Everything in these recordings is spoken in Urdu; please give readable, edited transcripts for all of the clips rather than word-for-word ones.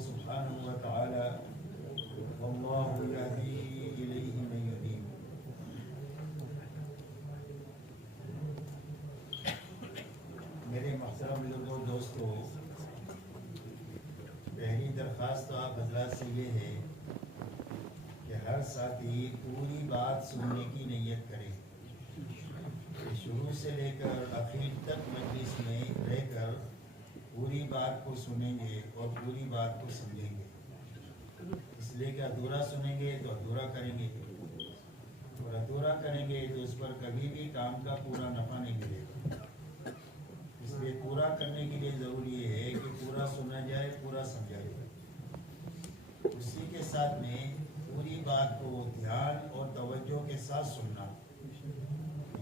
سبحانہ وتعالی واللہ یہدی الیہ من ینیب۔ میرے محترم بزرگوں دوستو، پہلی درخواست آپ حضرات سے یہ ہے کہ ہر ساتھی پوری بات سننے کی نیت کرے، شروع سے لے کر آخر تک مجلس میں رہ کر پوری بات کو سنیں گے اور پوری بات کو سمجھیں گے۔ اس لیے کہ ادھورا سنیں گے تو ادھورا کریں گے، اور ادھورا کریں گے تو اس پر کبھی بھی کام کا پورا نفع نہیں ملے گا۔ اس لیے پورا کرنے کے لیے ضروری یہ ہے کہ پورا سنا جائے، پورا سمجھا جائے۔ اسی کے ساتھ میں پوری بات کو دھیان اور توجہ کے ساتھ سننا،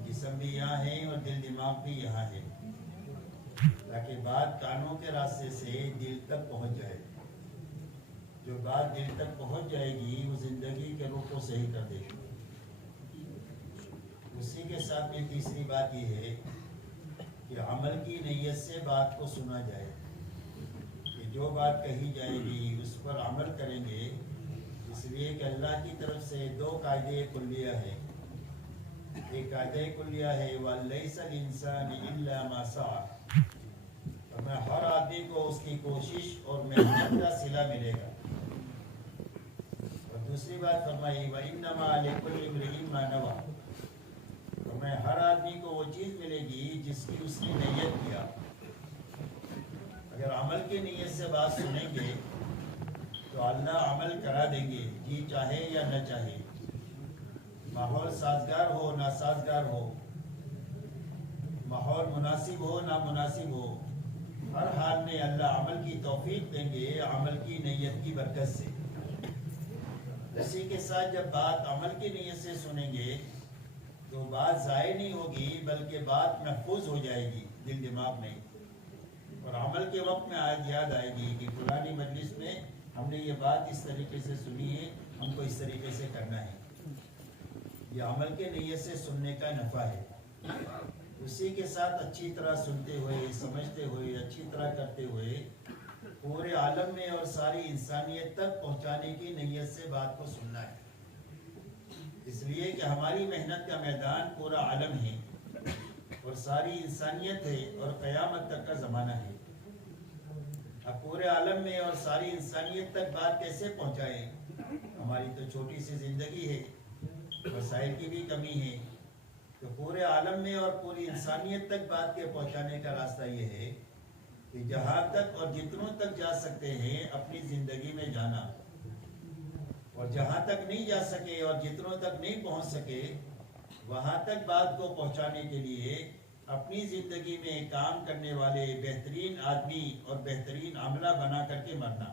جسم بھی یہاں ہے اور دل دماغ بھی یہاں ہے، تاکہ بات کانوں کے راستے سے دل تک پہنچ جائے۔ جو بات دل تک پہنچ جائے گی وہ زندگی کے رخ کو صحیح کر دے گی۔ اسی کے ساتھ میں تیسری بات یہ ہے کہ عمل کی نیت سے بات کو سنا جائے، کہ جو بات کہی جائے گی اس پر عمل کریں گے، اس لیے کہ اللہ کی طرف سے دو قاعدے کلیہ ہیں۔ ایک قاعدہ کلیہ ہے وَلَيْسَ الْإِنسَانِ إِلَّا مَا سَعَى، ہمیں ہر آدمی کو اس کی کوشش اور محنت کا صلہ ملے گا۔ اور دوسری بات فرمائی وَإِنَّمَا لِكُلِّ امْرِئٍ مَا نَوَىٰ، ہمیں ہر آدمی کو وہ چیز ملے گی جس کی اس نے نیت کیا۔ اگر عمل کی نیت سے بات سنیں گے تو اللہ عمل کرا دیں گے، جی چاہے یا نہ چاہے، ماحول سازگار ہو ناسازگار ہو، ماحول مناسب ہو نامناسب ہو، ہر حال میں اللہ عمل کی توفیق دیں گے، عمل کی نیت کی برکت سے۔ اسی کے ساتھ جب بات عمل کی نیت سے سنیں گے تو بات ضائع نہیں ہوگی، بلکہ بات محفوظ ہو جائے گی دل دماغ میں، اور عمل کے وقت میں یاد آئے گی کہ فلانی مجلس میں ہم نے یہ بات اس طریقے سے سنی ہے، ہم کو اس طریقے سے کرنا ہے۔ یہ عمل کے نیت سے سننے کا نفع ہے۔ اسی کے ساتھ اچھی طرح سنتے ہوئے، سمجھتے ہوئے، اچھی طرح کرتے ہوئے پورے عالم میں اور ساری انسانیت تک پہنچانے کی نیت سے بات کو سننا ہے، اس لیے کہ ہماری محنت کا میدان پورا عالم ہے اور ساری انسانیت ہے اور قیامت تک کا زمانہ ہے۔ اب پورے عالم میں اور ساری انسانیت تک بات کیسے پہنچائیں؟ ہماری تو چھوٹی سی زندگی ہے، وسائل کی بھی کمی ہے، تو پورے عالم میں اور پوری انسانیت تک بات کے پہنچانے کا راستہ یہ ہے کہ جہاں تک اور جتنوں تک جا سکتے ہیں اپنی زندگی میں جانا، اور جہاں تک نہیں جا سکے اور جتنوں تک نہیں پہنچ سکے وہاں تک بات کو پہنچانے کے لیے اپنی زندگی میں کام کرنے والے بہترین آدمی اور بہترین عملہ بنا کر کے مرنا۔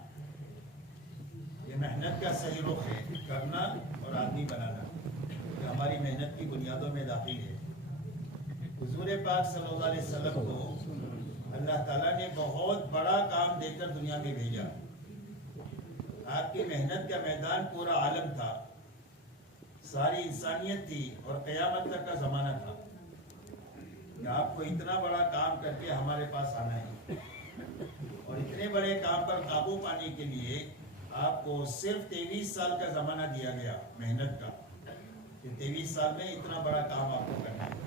یہ محنت کا صحیح رخ ہے، کرنا اور آدمی بنانا، یہ ہماری محنت کی بنیادوں میں داخل ہے۔ حضور پاک صلی اللہ علیہ وسلم کو اللہ تعالیٰ نے بہت بڑا کام دے کر دنیا میں بھیجا۔ آپ کی محنت کا میدان پورا عالم تھا، ساری انسانیت تھی اور قیامت تک کا زمانہ تھا، کہ آپ کو اتنا بڑا کام کر کے ہمارے پاس آنا ہے، اور اتنے بڑے کام پر قابو پانے کے لیے آپ کو صرف 23 سال کا زمانہ دیا گیا محنت کا، کہ 23 سال میں اتنا بڑا کام آپ کو کرنا ہے۔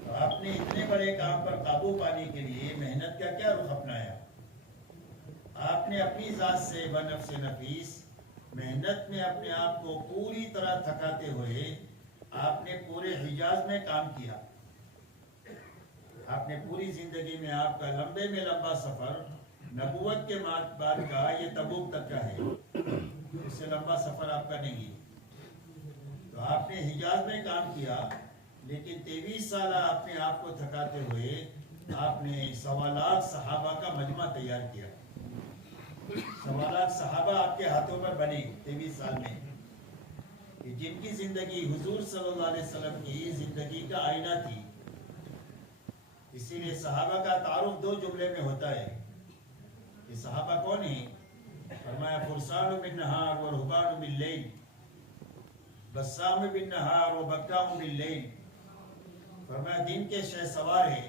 تو آپ نے اتنے بڑے کام پر قابو پانے کے لیے محنت کا کیا رخ اپنایا؟ آپ نے اپنی ذات سے بنفس نفیس محنت میں اپنے آپ کو پوری طرح تھکاتے ہوئے آپ نے پورے حجاز میں کام کیا۔ آپ نے پوری زندگی میں آپ کا لمبے میں لمبا سفر نبوت کے بعد کا یہ تبوک تک کا ہے، اس سے لمبا سفر آپ کا نہیں ہے۔ تو آپ نے حجاز میں کام کیا، لیکن 23 سال اپنے آپ کو تھکاتے ہوئے آپ نے 1.25 لاکھ صحابہ کا مجمع تیار کیا۔ 1.25 لاکھ صحابہ آپ کے ہاتھوں پر بنے 23 سال میں، کہ جن کی زندگی حضور صلی اللہ علیہ وسلم کی زندگی کا آئینہ تھی۔ اسی لیے صحابہ کا تعارف 2 جملے میں ہوتا ہے کہ صحابہ کون ہیں؟ فرمایا فرسان بالنہار و رہبان باللیل، بسام بالنہار و بکام باللیل۔ فرمایا دن کے شہ سوار ہے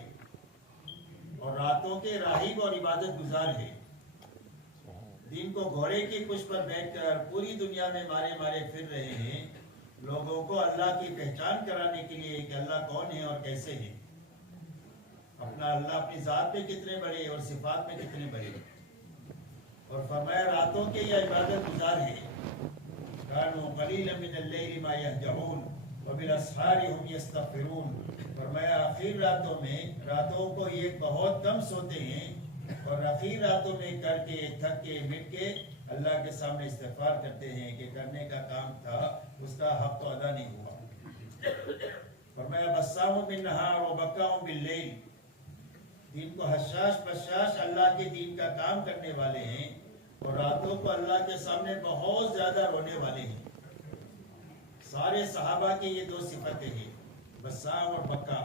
اور راتوں کے راہب اور عبادت گزار ہے۔ جن کو گھوڑے کی پشت پر بیٹھ کر پوری دنیا میں مارے مارے پھر رہے ہیں، لوگوں کو اللہ کی پہچان کرانے کے لیے کہ اللہ کون ہے اور کیسے ہے، اللہ اپنی ذات پہ کتنے بڑے اور صفات میں کتنے بڑے، اور فرمایا راتوں کے یہ عبادت گزار ہیں، کانوا قلیلا من اللیل ما یہجعون وبالاسحار هم یستغفرون، فرمایا آخر راتوں میں راتوں کو یہ بہت کم سوتے ہیں اور آخر راتوں میں کر کے تھک کے مٹ کے اللہ کے سامنے استغفار کرتے ہیں کہ کرنے کا کام تھا اس کا حق تو ادا نہیں ہوا۔ فرمایا بسام بالنہار و بکاؤں باللیل، دین کو حشاش بشاش اللہ کے دین کا کام کرنے والے ہیں اور راتوں کو اللہ کے سامنے بہت زیادہ رونے والے ہیں۔ سارے صحابہ کی یہ دو صفتیں ہیں، بسام اور بکا،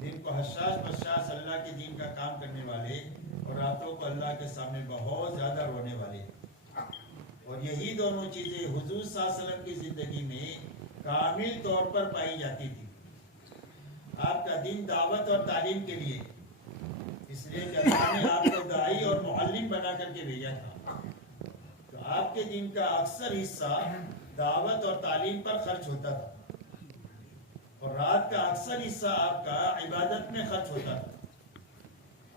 دن کو حشاش بشاش اللہ کے دین کا کام کرنے والے اور راتوں کو اللہ کے سامنے بہت زیادہ رونے والے، اور یہی دونوں چیزیں حضور صلی اللہ علیہ وسلم کی زندگی میں کامل طور پر پائی جاتی تھی۔ آپ کا دین دعوت اور تعلیم کے لیے، اس لیے کہ اللہ نے آپ کو داعی اور معلم بنا کر کے بھیجا تھا، تو آپ کے دین کا اکثر حصہ دعوت اور تعلیم پر خرچ ہوتا تھا، اور رات کا اکثر حصہ آپ کا عبادت میں خرچ ہوتا تھا۔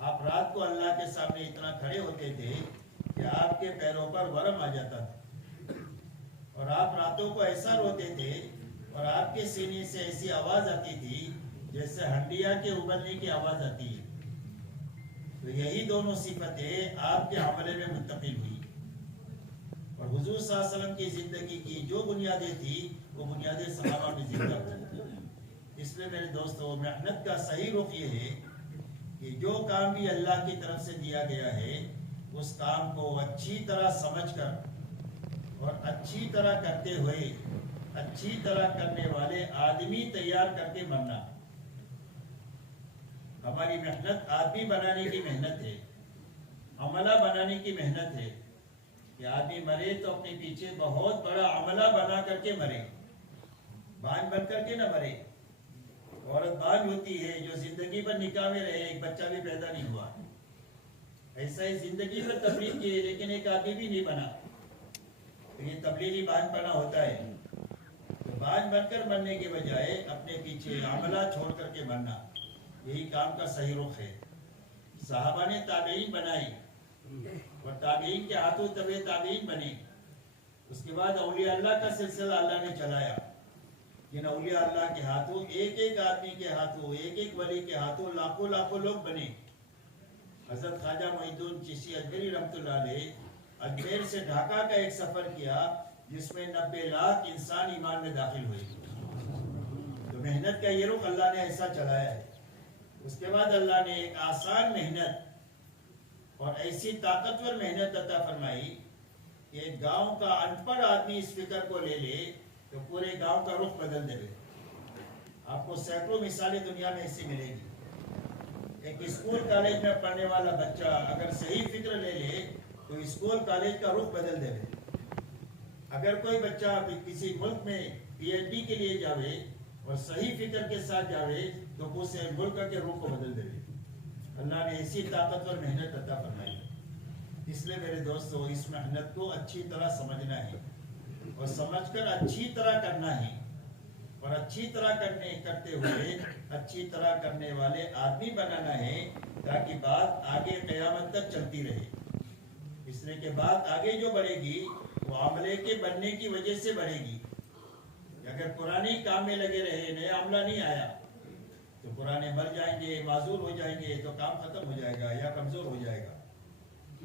آپ رات کو اللہ کے سامنے اتنا کھڑے ہوتے تھے کہ آپ کے پیروں پر ورم آ جاتا تھا، اور آپ راتوں کو ایسا روتے تھے اور آپ کے سینے سے ایسی آواز آتی تھی جیسے ہنڈیا کے ابلنے کی آواز آتی ہے۔ تو یہی دونوں صفتیں آپ کے عملے میں منتقل ہوئی، اور حضور صلی اللہ علیہ وسلم کی زندگی کی جو بنیادیں تھی وہ بنیادیں صحابہ میں زندہ ہوئی۔ اس لیے میرے دوستو، محنت کا صحیح رخ یہ ہے کہ جو کام بھی اللہ کی طرف سے دیا گیا ہے اس کام کو اچھی طرح سمجھ کر اور اچھی طرح کرتے ہوئے اچھی طرح کرنے والے آدمی تیار کر کے مرنا۔ ہماری محنت آدمی بنانے کی محنت ہے، عملہ بنانے کی محنت ہے کہ آدمی مرے تو اپنے پیچھے بہت بڑا عملہ بنا کر کے مرے، بانج بن کر کے نہ مرے۔ عورت بانج ہوتی ہے جو زندگی پر نکاح میں رہے، ایک بچہ بھی پیدا نہیں ہوا، ایسا ہی زندگی پر تبلیغ کی لیکن ایک آدمی بھی نہیں بنا، تو یہ تبلیغی بانج پنا ہوتا ہے۔ تو بانج بن کر مرنے کے بجائے اپنے پیچھے عملہ چھوڑ کر کے مرنا، یہی کام کا صحیح رخ ہے۔ صحابہ نے تابعین بنائی اور تابعین کے ہاتھوں طبع تابعین بنے، اس کے بعد اولیاء اللہ کا سلسلہ اللہ نے چلایا، جن اولیاء اللہ کے ہاتھوں ایک ایک آدمی کے ہاتھوں ایک ایک ولی کے ہاتھوں لاکھوں لاکھوں لوگ بنے۔ حضرت خواجہ معین الدین چشتی اجمیری رحمۃ اللہ علیہ اجمیر سے ڈھاکہ کا ایک سفر کیا جس میں 90 لاکھ انسان ایمان میں داخل ہوئے۔ تو محنت کا یہ رخ اللہ نے ایسا چلایا ہے۔ اس کے بعد اللہ نے ایک آسان محنت اور ایسی طاقتور محنت عطا فرمائی کہ ایک گاؤں کا ان پڑھ آدمی اس فکر کو لے لے تو پورے گاؤں کا رخ بدل دے۔ آپ کو سینکڑوں مثالیں دنیا میں ایسی ملے گی۔ ایک اسکول کالج میں پڑھنے والا بچہ اگر صحیح فکر لے لے تو اسکول کالج کا رخ بدل دے۔ اگر کوئی بچہ کسی ملک میں پی ایچ ڈی کے لیے جاوے اور صحیح فکر کے ساتھ جاوے تو اسے ملک کے رخ کو بدل دے۔ اللہ نے ایسی طاقتور محنت عطا فرمائی، اس لیے میرے دوستو اس محنت کو اچھی طرح سمجھنا ہے اور سمجھ کر اچھی طرح کرنا ہے، اور اچھی طرح کرتے ہوئے اچھی طرح کرنے والے آدمی بنانا ہے تاکہ بات آگے قیامت تک چلتی رہے۔ اس لیے کہ بات آگے جو بڑھے گی وہ عملے کے بننے کی وجہ سے بڑھے گی۔ اگر پرانے کام میں لگے رہے، نیا عملہ نہیں آیا تو پرانے مر جائیں گے، معذور ہو جائیں گے، تو کام ختم ہو جائے گا یا کمزور ہو جائے گا۔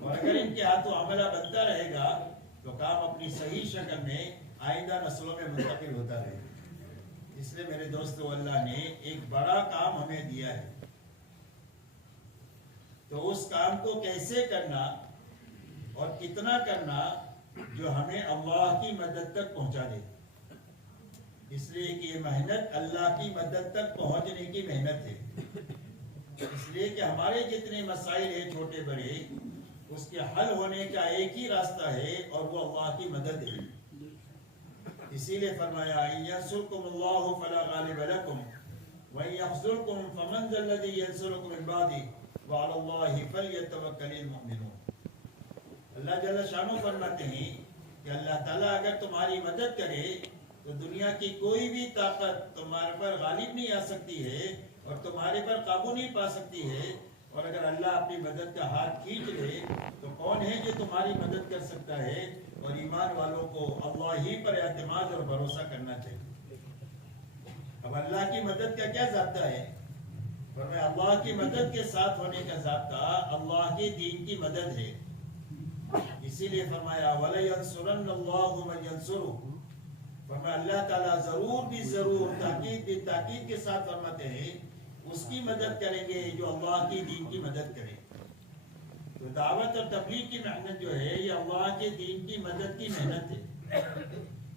اور اگر ان کے ہاتھوں عملہ بنتا رہے گا تو کام اپنی صحیح شکل میں آئندہ نسلوں میں منتقل ہوتا رہے گا۔ اس لیے میرے دوستو اللہ نے ایک بڑا کام ہمیں دیا ہے، تو اس کام کو کیسے کرنا اور کتنا کرنا جو ہمیں اللہ کی مدد تک پہنچا دے۔ اس لیے کہ یہ محنت اللہ کی مدد تک پہنچنے کی محنت ہے۔ اس لیے کہ ہمارے جتنے مسائل ہیں چھوٹے بڑے، اس کے حل ہونے کا ایک ہی راستہ ہے اور وہ اللہ کی مدد ہے۔ اسی لیے فرمایا يَنْصُرْكُمُ اللَّهُ فَلَا غَالِبَ لَكُمْ وَإِنْ يَخْذُلْكُمْ فَمَنْ ذَا الَّذِي يَنْصُرُكُمْ مِنْ بَعْدِهِ وَعَلَى اللَّهِ فَلْيَتَوَكَّلِ الْمُؤْمِنُونَ۔ اللہ جل شانہ فرماتے ہیں کہ اللہ تعالیٰ اگر تمہاری مدد کرے تو دنیا کی کوئی بھی طاقت تمہارے پر غالب نہیں آ سکتی ہے اور تمہارے پر قابو نہیں پا سکتی ہے، اور اگر اللہ اپنی مدد کا ہاتھ کھینچ لے تو کون ہے جو تمہاری مدد کر سکتا ہے؟ اور ایمان والوں کو اللہ ہی پر اعتماد اور بھروسہ کرنا چاہیے۔ اب اللہ کی مدد کا کیا ضابطہ ہے؟ فرمایا اللہ کی مدد کے ساتھ ہونے کا ضابطہ اللہ کے دین کی مدد ہے۔ اسی لیے فرمایا وَلَيَنْصُرَنَّ اللَّهُ مَنْ يَنْصُرُهُ، فرمایا اللہ تعالیٰ ضرور بھی ضرور تاکید کے ساتھ فرماتے ہیں اس کی مدد کریں گے جو اللہ کی دین کی مدد کرے۔ تو دعوت اور تبلیغ کی محنت جو ہے یہ اللہ کے دین کی مدد کی محنت ہے۔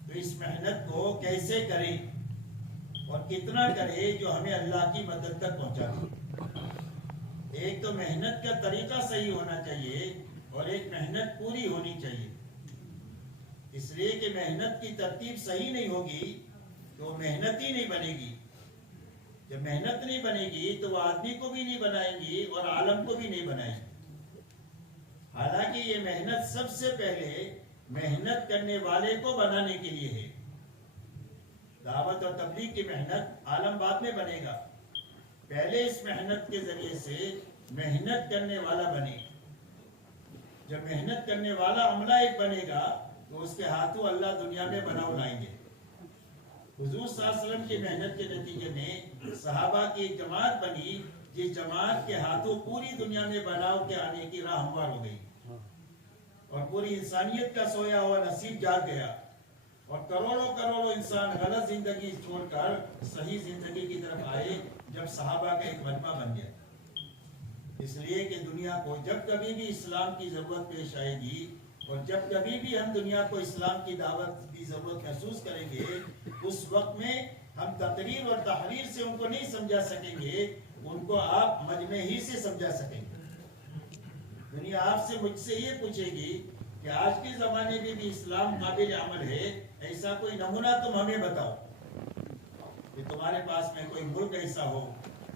تو اس محنت کو کیسے کریں اور کتنا کرے جو ہمیں اللہ کی مدد تک پہنچا دے۔ ایک تو محنت کا طریقہ صحیح ہونا چاہیے اور ایک محنت پوری ہونی چاہیے، اس لیے کہ محنت کی ترتیب صحیح نہیں ہوگی تو محنت ہی نہیں بنے گی۔ جب محنت نہیں بنے گی تو وہ آدمی کو بھی نہیں بنائیں گی اور عالم کو بھی نہیں بنائیں گی۔ حالانکہ یہ محنت سب سے پہلے محنت کرنے والے کو بنانے کے لیے ہے۔ دعوت اور تبلیغ کی محنت عالم بعد میں بنے گا، پہلے اس محنت کے ذریعے سے محنت کرنے والا بنے۔ جب محنت کرنے والا عملہ ایک بنے گا تو اس کے ہاتھوں اللہ دنیا میں بناؤ لائیں گے۔ حضور صلی اللہ علیہ وسلم کی محنت کے نتیجے میں صحابہ کی ایک جماعت بنی جس جماعت کے ہاتھوں پوری دنیا میں بناؤ کے آنے کی راہ ہموار ہو گئی اور پوری انسانیت کا سویا ہوا نصیب جاگ گیا اور کروڑوں انسان غلط زندگی چھوڑ کر صحیح زندگی کی طرف آئے جب صحابہ کا ایک مجمع بن گیا۔ اس لیے کہ دنیا کو جب کبھی بھی اسلام کی ضرورت پیش آئے گی اور جب کبھی بھی ہم دنیا کو اسلام کی دعوت کی ضرورت محسوس کریں گے اس وقت میں ہم تقریر اور تحریر سے ان کو نہیں سمجھا سکیں گے، ان کو آپ مجمع ہی سے سمجھا سکیں گے۔ دنیا آپ سے مجھ سے یہ پوچھے گی کہ آج کے زمانے میں بھی اسلام قابل عمل ہے، ایسا کوئی نمونہ تم ہمیں بتاؤ کہ تمہارے پاس میں کوئی ملک ایسا ہو،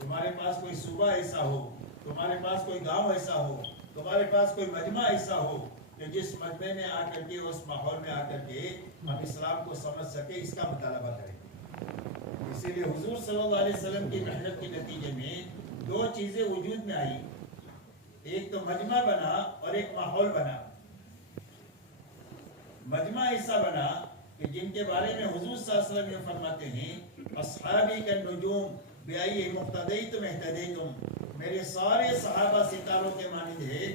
تمہارے پاس کوئی صوبہ ایسا ہو، تمہارے پاس کوئی گاؤں ایسا ہو، تمہارے پاس کوئی مجمع ایسا ہو کہ جس مجمع میں آ کر کے اس ماحول میں آ کر کے ہم اسلام کو سمجھ سکے، اس کا مطالبہ کریں۔ اسی لیے حضور صلی اللہ علیہ وسلم کی محنت کے نتیجے میں دو چیزیں وجود میں آئی، ایک تو مجمع بنا اور ایک ماحول بنا۔ مجمع ایسا بنا کہ جن کے بارے میں حضور صلی اللہ علیہ وسلم یہ فرماتے ہیں اصحابی کالنجوم بأیہم اقتدیتم اہتدیتم، میرے سارے صحابہ ستاروں کے مانند ہے،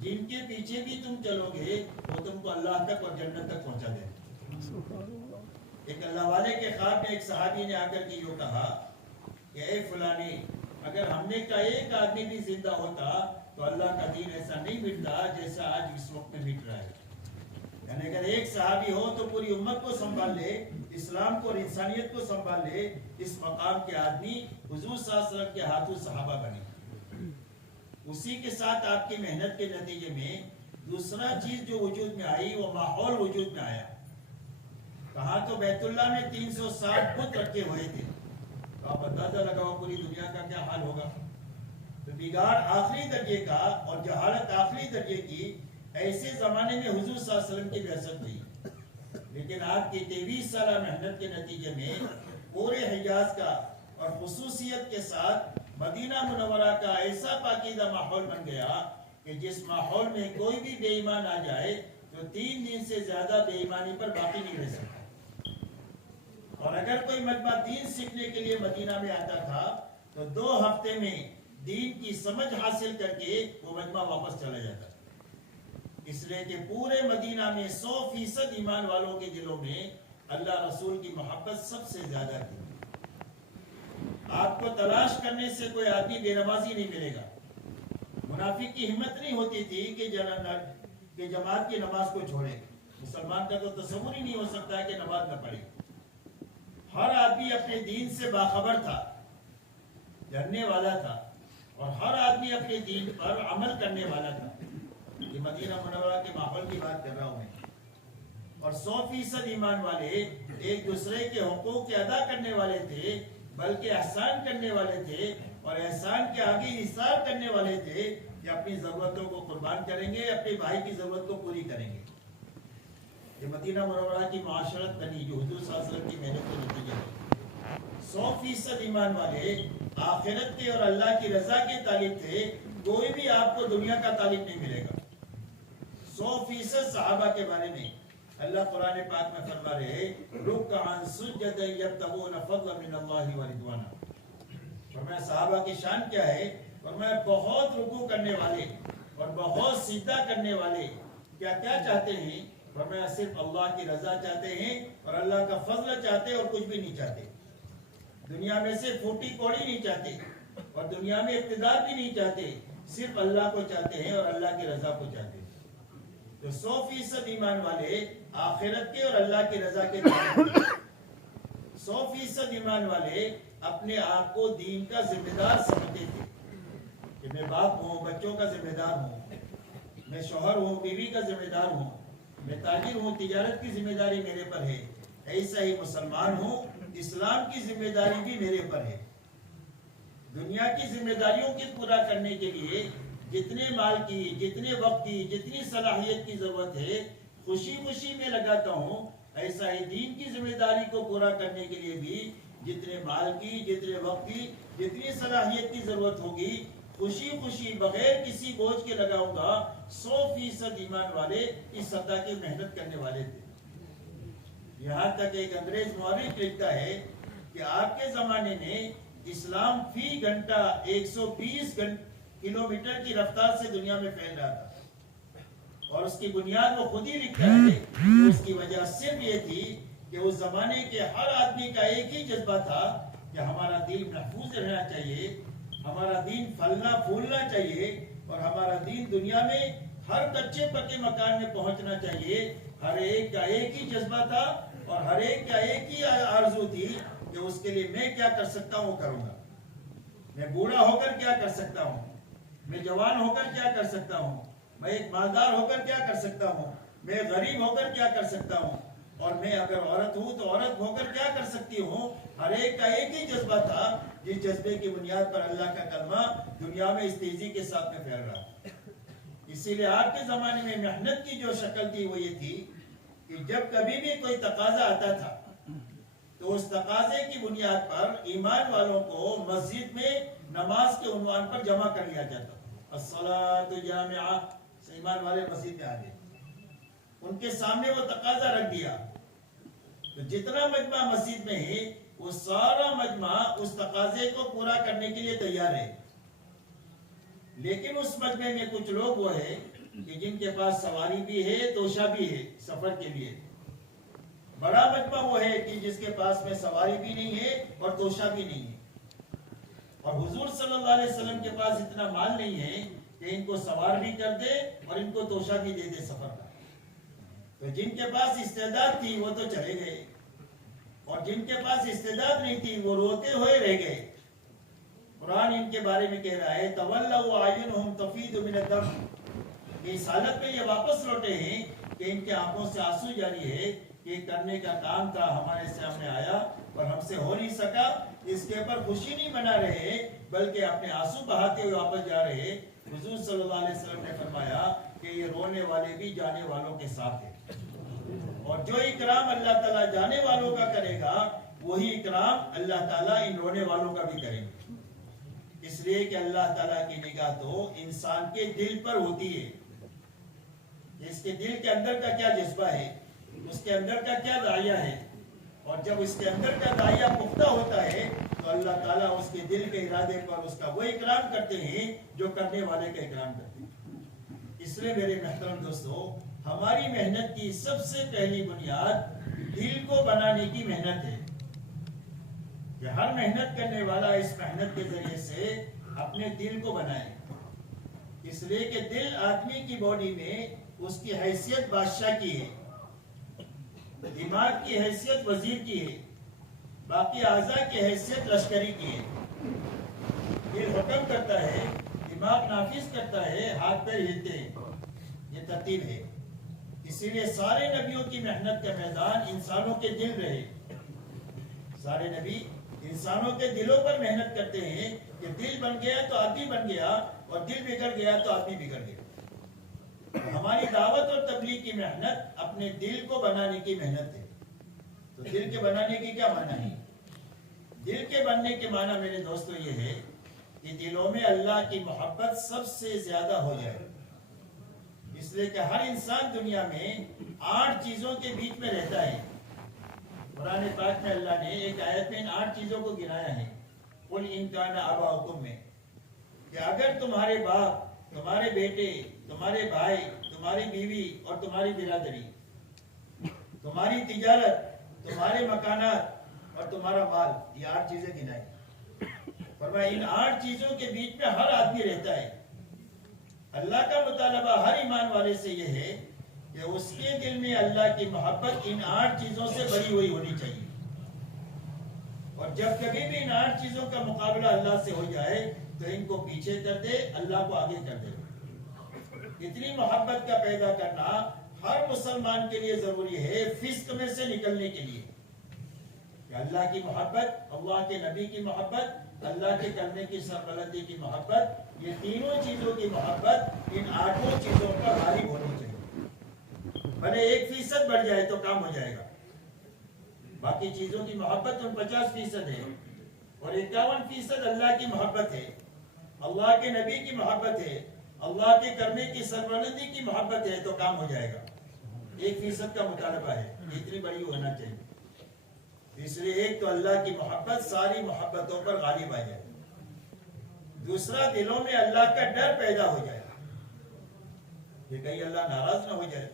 جن کے پیچھے بھی تم چلو گے وہ تم کو اللہ تک اور جنت تک پہنچا دے۔ ایک اللہ والے کے خواب میں ایک صحابی نے آ کر کے یہ کہا کہ اے فلانے، اگر ہم نے کا ایک آدمی بھی زندہ ہوتا تو اللہ کا دین ایسا نہیں مٹتا جیسا آج اس وقت میں مٹ رہا ہے۔ یعنی اگر ایک صحابی ہو تو پوری امت کو سنبھال لے، اسلام کو اور انسانیت کو سنبھال لے۔ اس مقام کے آدمی حضور صلی اللہ علیہ وسلم کے ہاتھوں صحابہ بنے۔ اسی کے ساتھ آپ کی محنت کے نتیجے میں دوسرا چیز جو وجود میں آئی وہ ماحول وجود میں آیا۔ کہاں تو بیت اللہ میں 360 بت رکھے ہوئے تھے، تو آپ اندازہ لگاؤ پوری دنیا کا کیا حال ہوگا۔ تو بگاڑ آخری درجے کا اور جہالت آخری درجے کی، ایسے زمانے میں حضور صلی اللہ علیہ وسلم کی بعثت ہوئی، لیکن آپ کی 23 سالہ محنت کے نتیجے میں پورے حجاز کا اور خصوصیت کے ساتھ مدینہ منورہ کا ایسا پاکیزہ ماحول بن گیا کہ جس ماحول میں کوئی بھی بے ایمان آ جائے تو 3 دن سے زیادہ بے ایمانی پر باقی نہیں رہ سکتا۔ اور اگر کوئی مجمع دین سیکھنے کے لیے مدینہ میں آتا تھا تو 2 ہفتے میں دین کی سمجھ حاصل کر کے وہ مجمع واپس چلا جاتا، اس لیے کہ پورے مدینہ میں 100% ایمان والوں کے دلوں میں اللہ رسول کی محبت سب سے زیادہ تھی۔ آپ کو تلاش کرنے سے کوئی آدمی بے نمازی نہیں ملے گا۔ منافق کی ہمت نہیں ہوتی تھی کہ جماعت کی نماز کو چھوڑے۔ مسلمان کا تو تصور ہی نہیں ہو سکتا ہے کہ نماز نہ پڑھے۔ ہر آدمی اپنے دین سے باخبر تھا، جاننے والا تھا، اور ہر آدمی اپنے دین پر عمل کرنے والا تھا۔ یہ مدینہ منورہ کے ماحول کی بات کر رہا ہوں میں۔ اور 100% ایمان والے ایک دوسرے کے حقوق کے ادا کرنے والے تھے، بلکہ احسان کرنے والے تھے، اور احسان کے آگے احسان کرنے والے تھے۔ کہ اپنی ضرورتوں کو قربان کریں گے، اپنے بھائی کی ضرورت کو پوری کریں گے۔ یہ مدینہ منورہ کی معاشرت بنی جو حضور صلی اللہ علیہ وسلم کی محنت کے نتیجے میں 100% ایمان والے آخرت کے اور اللہ کی رضا کے طالب تھے۔ کوئی بھی آپ کو دنیا کا طالب نہیں ملے گا۔ 100% صحابہ کے بارے میں اللہ قرآن پاک میں فرما رہے رکعاً سجدا یبتغون فضلا من اللہ ورضوانا۔ فرمایا صحابہ کی شان کیا ہے؟ فرمایا بہت رکوع کرنے والے اور بہت سجدہ کرنے والے کیا کیا چاہتے ہیں؟ فرمایا صرف اللہ کی رضا چاہتے ہیں اور اللہ کا فضل چاہتے اور کچھ بھی نہیں چاہتے۔ دنیا میں سے پھوٹی کوڑی نہیں چاہتے اور دنیا میں اقتدار بھی نہیں چاہتے، صرف اللہ کو چاہتے ہیں اور اللہ کی رضا کو چاہتے ہیں۔ تو 100% ایمان والے آخرت کے اور اللہ کی رضا کے طالب ہیں۔ 100% ایمان والے اپنے آپ کو دین کا ذمہ دار سمجھتے تھے کہ میں باپ ہوں، بچوں کا ذمہ دار ہوں، میں شوہر ہوں، بیوی کا ذمہ دار ہوں، میں تاجر ہوں، تجارت کی ذمہ داری میرے پر ہے۔ ایسا ہی مسلمان ہوں، اسلام کی ذمہ داری بھی میرے پر ہے۔ دنیا کی ذمہ داریوں کو پورا کرنے کے لیے جتنے مال کی، جتنے وقت کی، جتنی صلاحیت کی ضرورت ہے خوشی خوشی میں لگاتا ہوں، ایسا ہی دین کی ذمہ داری کو پورا کرنے کے لیے بھی جتنے مال کی، جتنے وقت کی، جتنی صلاحیت کی ضرورت ہوگی خوشی خوشی بغیر کسی بوجھ کے لگاؤں گا۔ 100% ایمان والے اس سطح کی محنت کرنے والے تھے۔ یہاں تک ایک انگریز مورخ لکھتا ہے کہ آپ کے زمانے میں اسلام فی گھنٹہ 120 کلومیٹر کی رفتار سے دنیا میں پھیل رہا تھا، اور اس کی بنیاد وہ خود ہی لکھتا ہے کہ اس کی وجہ صرف یہ تھی کہ اس زمانے کے ہر آدمی کا ایک ہی جذبہ تھا کہ ہمارا دین محفوظ رہنا چاہیے، ہمارا دین پھلنا پھولنا چاہیے، اور ہمارا دین دنیا میں ہر کچے پکے مکان میں پہنچنا چاہیے۔ ہر ایک کا ایک ہی جذبہ تھا اور ہر ایک کا ایک ہی آرزو تھی کہ اس کے لیے میں کیا کر سکتا ہوں کروں گا، میں بوڑھا ہو کر کیا کر سکتا ہوں، میں جوان ہو کر کیا کر سکتا ہوں، میں ایک مالدار ہو کر کیا کر سکتا ہوں، میں غریب ہو کر کیا کر سکتا ہوں، اور میں اگر عورت ہوں تو عورت ہو کر کیا کر سکتی ہوں۔ ہر ایک کا ایک ہی جذبہ تھا، جس جذبے کی بنیاد پر اللہ کا کلمہ دنیا میں اس تیزی کے ساتھ میں پھیل رہا۔ اسی لیے آپ کے زمانے میں محنت کی جو شکل تھی وہ یہ تھی کہ جب کبھی بھی کوئی تقاضا آتا تھا تو اس تقاضے کی بنیاد پر ایمان والوں کو مسجد میں نماز کے عنوان پر جمع کر لیا جاتا تھا۔ الصلاۃ جامعہ، ایمان والے مسجد میں آ گئے، ان کے سامنے وہ تقاضا رکھ دیا تو جتنا مجمع مسجد میں ہے وہ سارا مجمع اس تقاضے کو پورا کرنے کے لیے تیار ہے۔ لیکن اس مجمع میں کچھ لوگ وہ ہے کہ جن کے پاس سواری بھی ہے، توشہ بھی ہے سفر کے لیے۔ بڑا مجمع وہ ہے کہ جس کے پاس میں سواری بھی نہیں ہے اور توشہ بھی نہیں ہے، اور حضور صلی اللہ علیہ وسلم کے پاس اتنا مال نہیں ہے کہ ان کو سوار بھی کر دے اور ان کو توشہ بھی دے دے سفر کا۔ تو جن کے پاس استعداد تھی وہ تو چلے گئے، اور جن کے پاس استعداد نہیں تھی وہ روتے ہوئے رہ گئے۔ قرآن ان کے بارے میں کہہ رہا ہے تولوا اعینہم تفیض من الدم، اس حالت میں یہ واپس لوٹے ہیں کہ ان کے آنکھوں سے آنسو جاری ہے کہ یہ کرنے کا کام تھا ہمارے سامنے آیا اور ہم سے ہو نہیں سکا۔ اس کے اوپر خوشی نہیں منا رہے بلکہ اپنے آنسو بہاتے ہوئے واپس جا رہے۔ حضور صلی اللہ علیہ وسلم نے فرمایا کہ یہ رونے والے بھی جانے والوں کے ساتھ ہیں، اور جو اکرام اللہ تعالیٰ جانے والوں کا کرے گا وہی اکرام اللہ تعالیٰ ان رونے والوں کا بھی کرے گا۔ اس لیے کہ اللہ تعالیٰ کی نگاہ تو انسان کے دل پر ہوتی ہے، اس کے دل کے اندر کا کیا جذبہ ہے، اس کے اندر کا کیا داعیہ ہے، اور جب اس کے اندر کا داعیہ پختہ ہوتا ہے تو اللہ تعالیٰ اس کے دل کے ارادے پر اس کا وہ اکرام کرتے ہیں جو کرنے والے کا اکرام کرتے ہیں۔ اس لیے میرے محترم دوستو، ہماری محنت کی سب سے پہلی بنیاد دل کو بنانے کی محنت ہے کہ ہر محنت کرنے والا اس محنت کے ذریعے سے اپنے دل کو بنائے۔ اس لیے کہ دل آدمی کی باڈی میں اس کی حیثیت بادشاہ کی ہے، دماغ کی حیثیت وزیر کی ہے، باقی اعضاء کی حیثیت لشکری کی ہے۔ دل حکم کرتا ہے، دماغ نافذ کرتا ہے، ہاتھ پیر ہلتے ہیں، یہ ترتیب ہے۔ اسی لیے سارے نبیوں کی محنت کا میدان انسانوں کے دل رہے۔ سارے نبی انسانوں کے دلوں پر محنت کرتے ہیں کہ دل بن گیا تو آدمی بن گیا، اور دل بگڑ گیا تو آدمی بگڑ گیا. ہماری دعوت اور تبلیغ کی محنت اپنے دل کو بنانے کی محنت ہے. تو دل کے بنانے کی کیا معنی ہے؟ دل کے بننے کے معنی میرے دوستو یہ ہے کہ دلوں میں اللہ کی محبت سب سے زیادہ ہو جائے. اس لیے کہ ہر انسان دنیا میں 8 چیزوں کے بیچ میں رہتا ہے. قرآن پاک میں اللہ نے ایک آیت میں ان 8 چیزوں کو گنایا ہے. قل ان کان آباؤکم میں، کہ اگر تمہارے باپ، تمہارے بیٹے، تمہارے بھائی، تمہاری بیوی اور تمہاری برادری، تمہاری تجارت، تمہارے مکانات اور تمہارا مال، یہ 8 چیزیں گنائی. فرمایا ان 8 چیزوں کے بیچ میں ہر آدمی رہتا ہے. اللہ کا مطالبہ ہر ایمان والے سے یہ ہے کہ اس کے دل میں اللہ کی محبت ان 8 چیزوں سے بری ہوئی ہونی چاہیے. اور جب کبھی بھی ان 8 چیزوں کا مقابلہ اللہ سے ہو جائے تو ان کو پیچھے کر دے، اللہ کو آگے کر دے. اتنی محبت کا پیدا کرنا ہر مسلمان کے لیے ضروری ہے فسق میں سے نکلنے کے لیے. کہ اللہ کی محبت، اللہ کے نبی کی محبت، اللہ کے کرنے کی سربلندی کی محبت، یہ تینوں چیزوں کی محبت ان 8 چیزوں پر غالب ہونی چاہیے. بھلے 1% بڑھ جائے تو کام ہو جائے گا. باقی چیزوں کی محبت 50% ہے اور 51% اللہ کی محبت ہے، اللہ کے نبی کی محبت ہے، اللہ کے کرنے کی سربلندی کی محبت ہے تو کام ہو جائے گا. 1% کا مطالبہ ہے، اتنی بڑی ہونا چاہیے. اس لیے ایک تو اللہ کی محبت ساری محبتوں پر غالب آ جائے. دوسرا دلوں میں اللہ کا ڈر پیدا ہو جائے کہ کہیں اللہ ناراض نہ ہو جائے.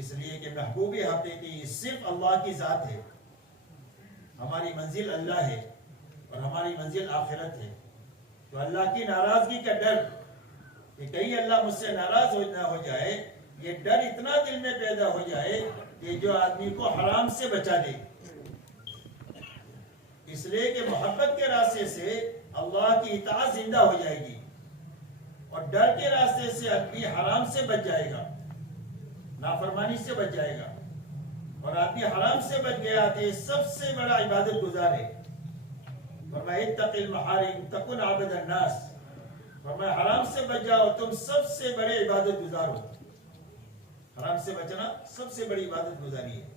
اس لیے کہ محبوب حقیقی صرف اللہ کی ذات ہے. ہماری منزل اللہ ہے اور ہماری منزل آخرت ہے. تو اللہ کی ناراضگی کا ڈر کہ کہیں اللہ مجھ سے ناراض نہ ہو جائے، یہ ڈر اتنا دل میں پیدا ہو جائے کہ جو آدمی کو حرام سے بچا دے. اس لیے کہ محبت کے راستے سے اللہ کی اطاعت زندہ ہو جائے گی اور ڈر کے راستے سے آدمی حرام سے بچ جائے گا، نافرمانی سے بچ جائے گا. اور آدمی حرام سے بچ گیا تو یہ سب سے بڑا عبادت گزار ہے. فرمایا اتق المحارم تکن عابد الناس. فرمایا حرام سے بچ جاؤ تم سب سے بڑے عبادت گزار ہو. حرام سے بچنا سب سے بڑی عبادت گزاری ہے.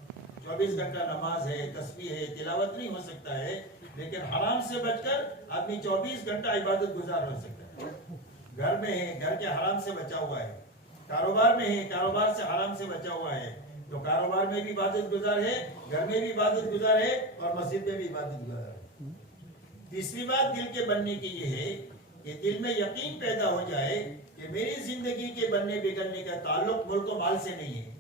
24 گھنٹہ نماز ہے، تسبیح ہے، تلاوت نہیں ہو سکتا ہے، لیکن حرام سے بچ کر آدمی 24 گھنٹہ عبادت گزار ہو سکتا ہے. گھر میں ہے، گھر کے حرام سے بچا ہوا ہے. کاروبار میں ہے، کاروبار سے حرام سے بچا ہوا ہے، تو کاروبار میں بھی عبادت گزار ہے، گھر میں بھی عبادت گزار ہے اور مسجد میں بھی عبادت گزار ہے. تیسری بات دل کے بننے کی یہ ہے کہ دل میں یقین پیدا ہو جائے کہ میری زندگی کے بننے بگڑنے کا تعلق ملک و مال سے نہیں ہے،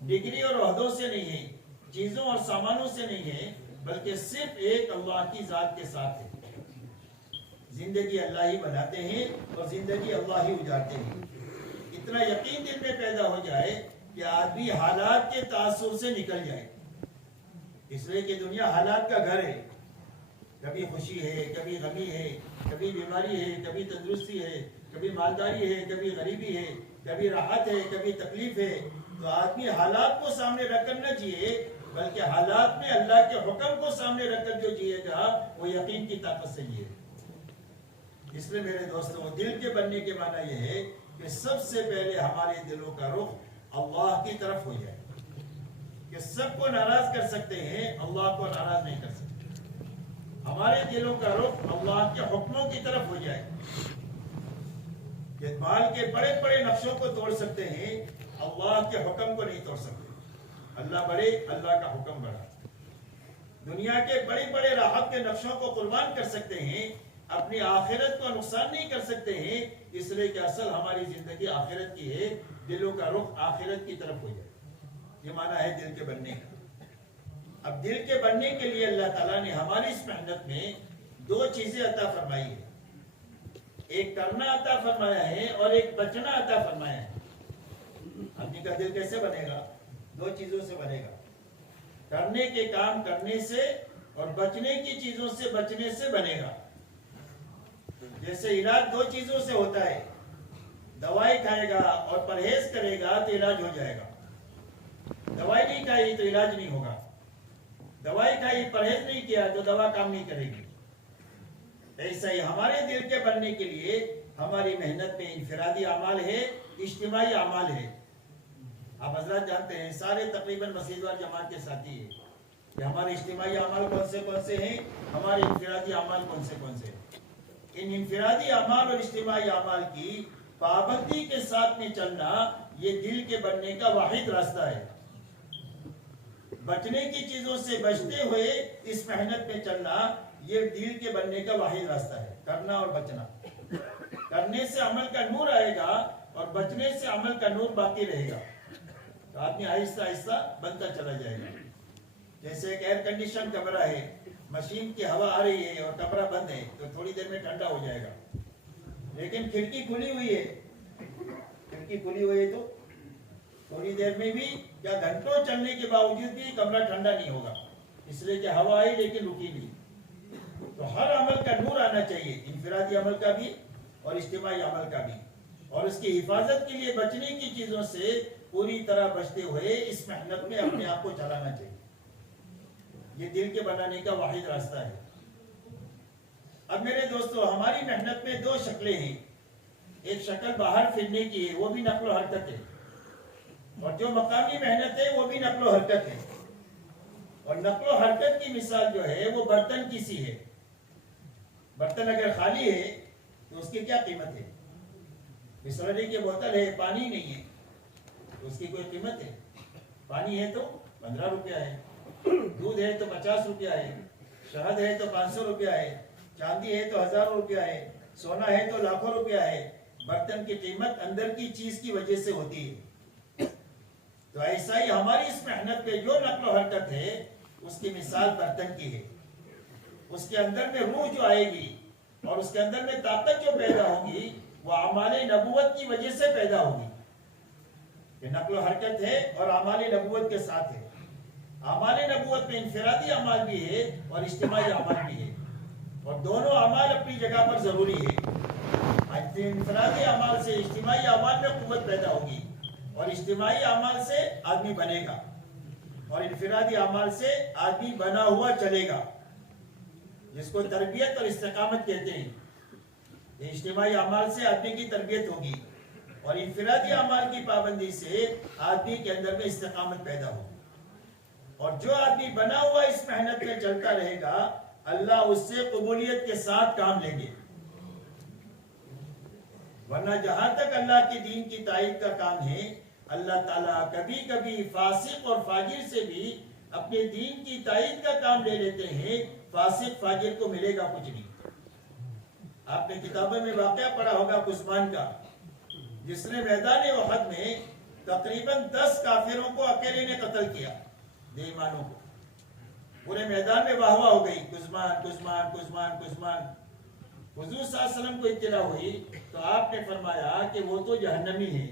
ڈگری اور عہدوں سے نہیں ہے، چیزوں اور سامانوں سے نہیں ہے، بلکہ صرف ایک اللہ کی ذات کے ساتھ ہے. زندگی اللہ ہی بناتے ہیں اور زندگی اللہ ہی اجارتے ہیں. اتنا یقین دل میں پیدا ہو جائے کہ آدمی حالات کے تاثر سے نکل جائے. اس لیے کہ دنیا حالات کا گھر ہے. کبھی خوشی ہے، کبھی غمی ہے، کبھی بیماری ہے، کبھی تندرستی ہے، کبھی مالداری ہے، کبھی غریبی ہے، کبھی راحت ہے، کبھی تکلیف ہے. تو آدمی حالات کو سامنے رکھ کر نہ جیے، بلکہ حالات میں اللہ کے حکم کو سامنے رکھ کر جو جیے گا وہ یقین کی طاقت سے جیے. اس لیے میرے دوستوں دل کے بننے کے معنی یہ ہے کہ سب سے پہلے ہمارے دلوں کا رخ اللہ کی طرف ہو جائے. کہ سب کو ناراض کر سکتے ہیں، اللہ کو ناراض نہیں کر سکتے. ہمارے دلوں کا رخ اللہ کے حکموں کی طرف ہو جائے. کہ مال کے بڑے بڑے نقشوں کو توڑ سکتے ہیں، اللہ کے حکم کو نہیں توڑ سکتے. اللہ بڑے، اللہ کا حکم بڑا. دنیا کے بڑے بڑے راحت کے نقشوں کو قربان کر سکتے ہیں، اپنی آخرت کو نقصان نہیں کر سکتے ہیں. اس لیے کہ اصل ہماری زندگی آخرت کی ہے. دلوں کا رخ آخرت کی طرف ہو جائے. یہ معنی ہے دل کے بننے کا. اب دل کے بننے کے لیے اللہ تعالیٰ نے ہماری اس محنت میں 2 چیزیں عطا فرمائی ہے. ایک کرنا عطا فرمایا ہے اور ایک بچنا عطا فرمایا ہے. آدمی کا دل کیسے بنے گا؟ 2 چیزوں سے بنے گا. کرنے کے کام کرنے سے اور بچنے کی چیزوں سے بچنے سے بنے گا. جیسے علاج 2 چیزوں سے ہوتا ہے. دوائی کھائے گا اور پرہیز کرے گا تو علاج ہو جائے گا. دوائی نہیں کھائی تو علاج نہیں ہوگا. دوائی کھائی پرہیز نہیں کیا تو دوا کام نہیں کرے گی. ایسا ہی ہمارے دل کے بننے کے لیے ہماری محنت میں انفرادی اعمال ہے، اجتماعی اعمال ہے. آپ حضرات جانتے ہیں سارے تقریباً مسجد وال جماعت کے ساتھی ہیں کہ ہمارے اجتماعی اعمال کون سے ہیں، ہمارے انفرادی اعمال کون سے ہیں. ان انفرادی اعمال اور اجتماعی اعمال کی پابندی کے ساتھ میں چلنا یہ دل کے بننے کا واحد راستہ ہے. بچنے کی چیزوں سے بچتے ہوئے اس محنت میں چلنا یہ دل کے بننے کا واحد راستہ ہے. کرنا اور بچنا، کرنے سے عمل کا نور آئے گا اور بچنے سے عمل کا نور باقی رہے گا. تو آدمی آہستہ آہستہ بنتا چلا جائے گا. جیسے ایک ایئر کنڈیشن کمرہ ہے، مشین کی ہوا آ رہی ہے اور کمرہ بند ہے تو تھوڑی دیر میں ٹھنڈا ہو جائے گا. لیکن کھڑکی کھلی ہوئی ہے، کھڑکی کھلی ہوئی ہے تو تھوڑی دیر میں بھی یا گھنٹوں چلنے کے باوجود بھی کمرہ ٹھنڈا نہیں ہوگا، اس لیے کہ ہوا آئی لیکن رکی نہیں. تو ہر عمل کا نور آنا چاہیے، انفرادی عمل کا بھی اور اجتماعی عمل کا بھی. اور اس کی حفاظت کے لیے بچنے کی چیزوں سے پوری طرح بچتے ہوئے اس محنت میں اپنے آپ کو چلانا چاہیے. یہ دل کے بنانے کا واحد راستہ ہے. اب میرے دوستو، ہماری محنت میں دو شکلیں ہیں. ایک شکل باہر پھرنے کی ہے، وہ بھی نقل و حرکت ہے، اور جو مقامی محنت ہے وہ بھی نقل و حرکت ہے. اور نقل و حرکت کی مثال جو ہے وہ برتن کی سی ہے. برتن اگر خالی ہے تو اس کی کیا قیمت ہے؟ بسلری کی بوتل ہے، پانی نہیں ہے تو اس کی کوئی قیمت ہے؟ پانی ہے تو 15 روپیہ ہے، دودھ ہے تو 50 روپیہ ہے، شہد ہے تو 500 روپیہ ہے، چاندی ہے تو 1000 روپیہ ہے، سونا ہے تو لاکھوں روپیہ ہے. برتن کی قیمت اندر کی چیز کی وجہ سے ہوتی ہے. تو ایسا ہی ہماری اس محنت پہ جو نقل و حرکت ہے اس کی مثال برتن کی ہے. اس کے اندر میں روح جو آئے گی اور اس کے اندر میں طاقت جو پیدا ہوگی وہ اعمال نبوت کی وجہ سے پیدا ہوگی. کہ نقل و حرکت ہے اور اعمال نبوت کے ساتھ ہے. اعمال نبوت میں انفرادی اعمال بھی ہے اور اجتماعی اعمال بھی ہے، اور دونوں اعمال اپنی جگہ پر ضروری ہے. انفرادی اعمال سے اجتماعی اعمال میں قوت پیدا ہوگی، اور اجتماعی اعمال سے آدمی بنے گا، اور انفرادی اعمال سے آدمی بنا ہوا چلے گا، جس کو تربیت اور استقامت کہتے ہیں. اجتماعی اعمال سے آدمی کی تربیت ہوگی اور انفرادی اعمال کی پابندی سے آدمی کے اندر میں استقامت پیدا ہوگی. اور جو آدمی بنا ہوا اس محنت میں چلتا رہے گا اللہ اس سے قبولیت کے ساتھ کام لیں گے. ورنہ جہاں تک اللہ کے دین کی تائید کا کام ہے، اللہ تعالیٰ کبھی کبھی فاسق اور فاجر سے بھی اپنے دین کی تائید کا کام لے لیتے ہیں. فاسق فاجر کو ملے گا کچھ نہیں. آپ نے کتابوں میں واقعہ پڑھا ہوگا قزمان کا، جس نے میدان احد میں تقریباً 10 کافروں کو اکیلے نے قتل کیا، بے ایمانوں کو. پورے میدان میں واہ واہ ہو گئی، قزمان قزمان قزمان قزمان. حضور صلی اللہ علیہ وسلم کو اطلاع ہوئی تو آپ نے فرمایا کہ وہ تو جہنمی ہے.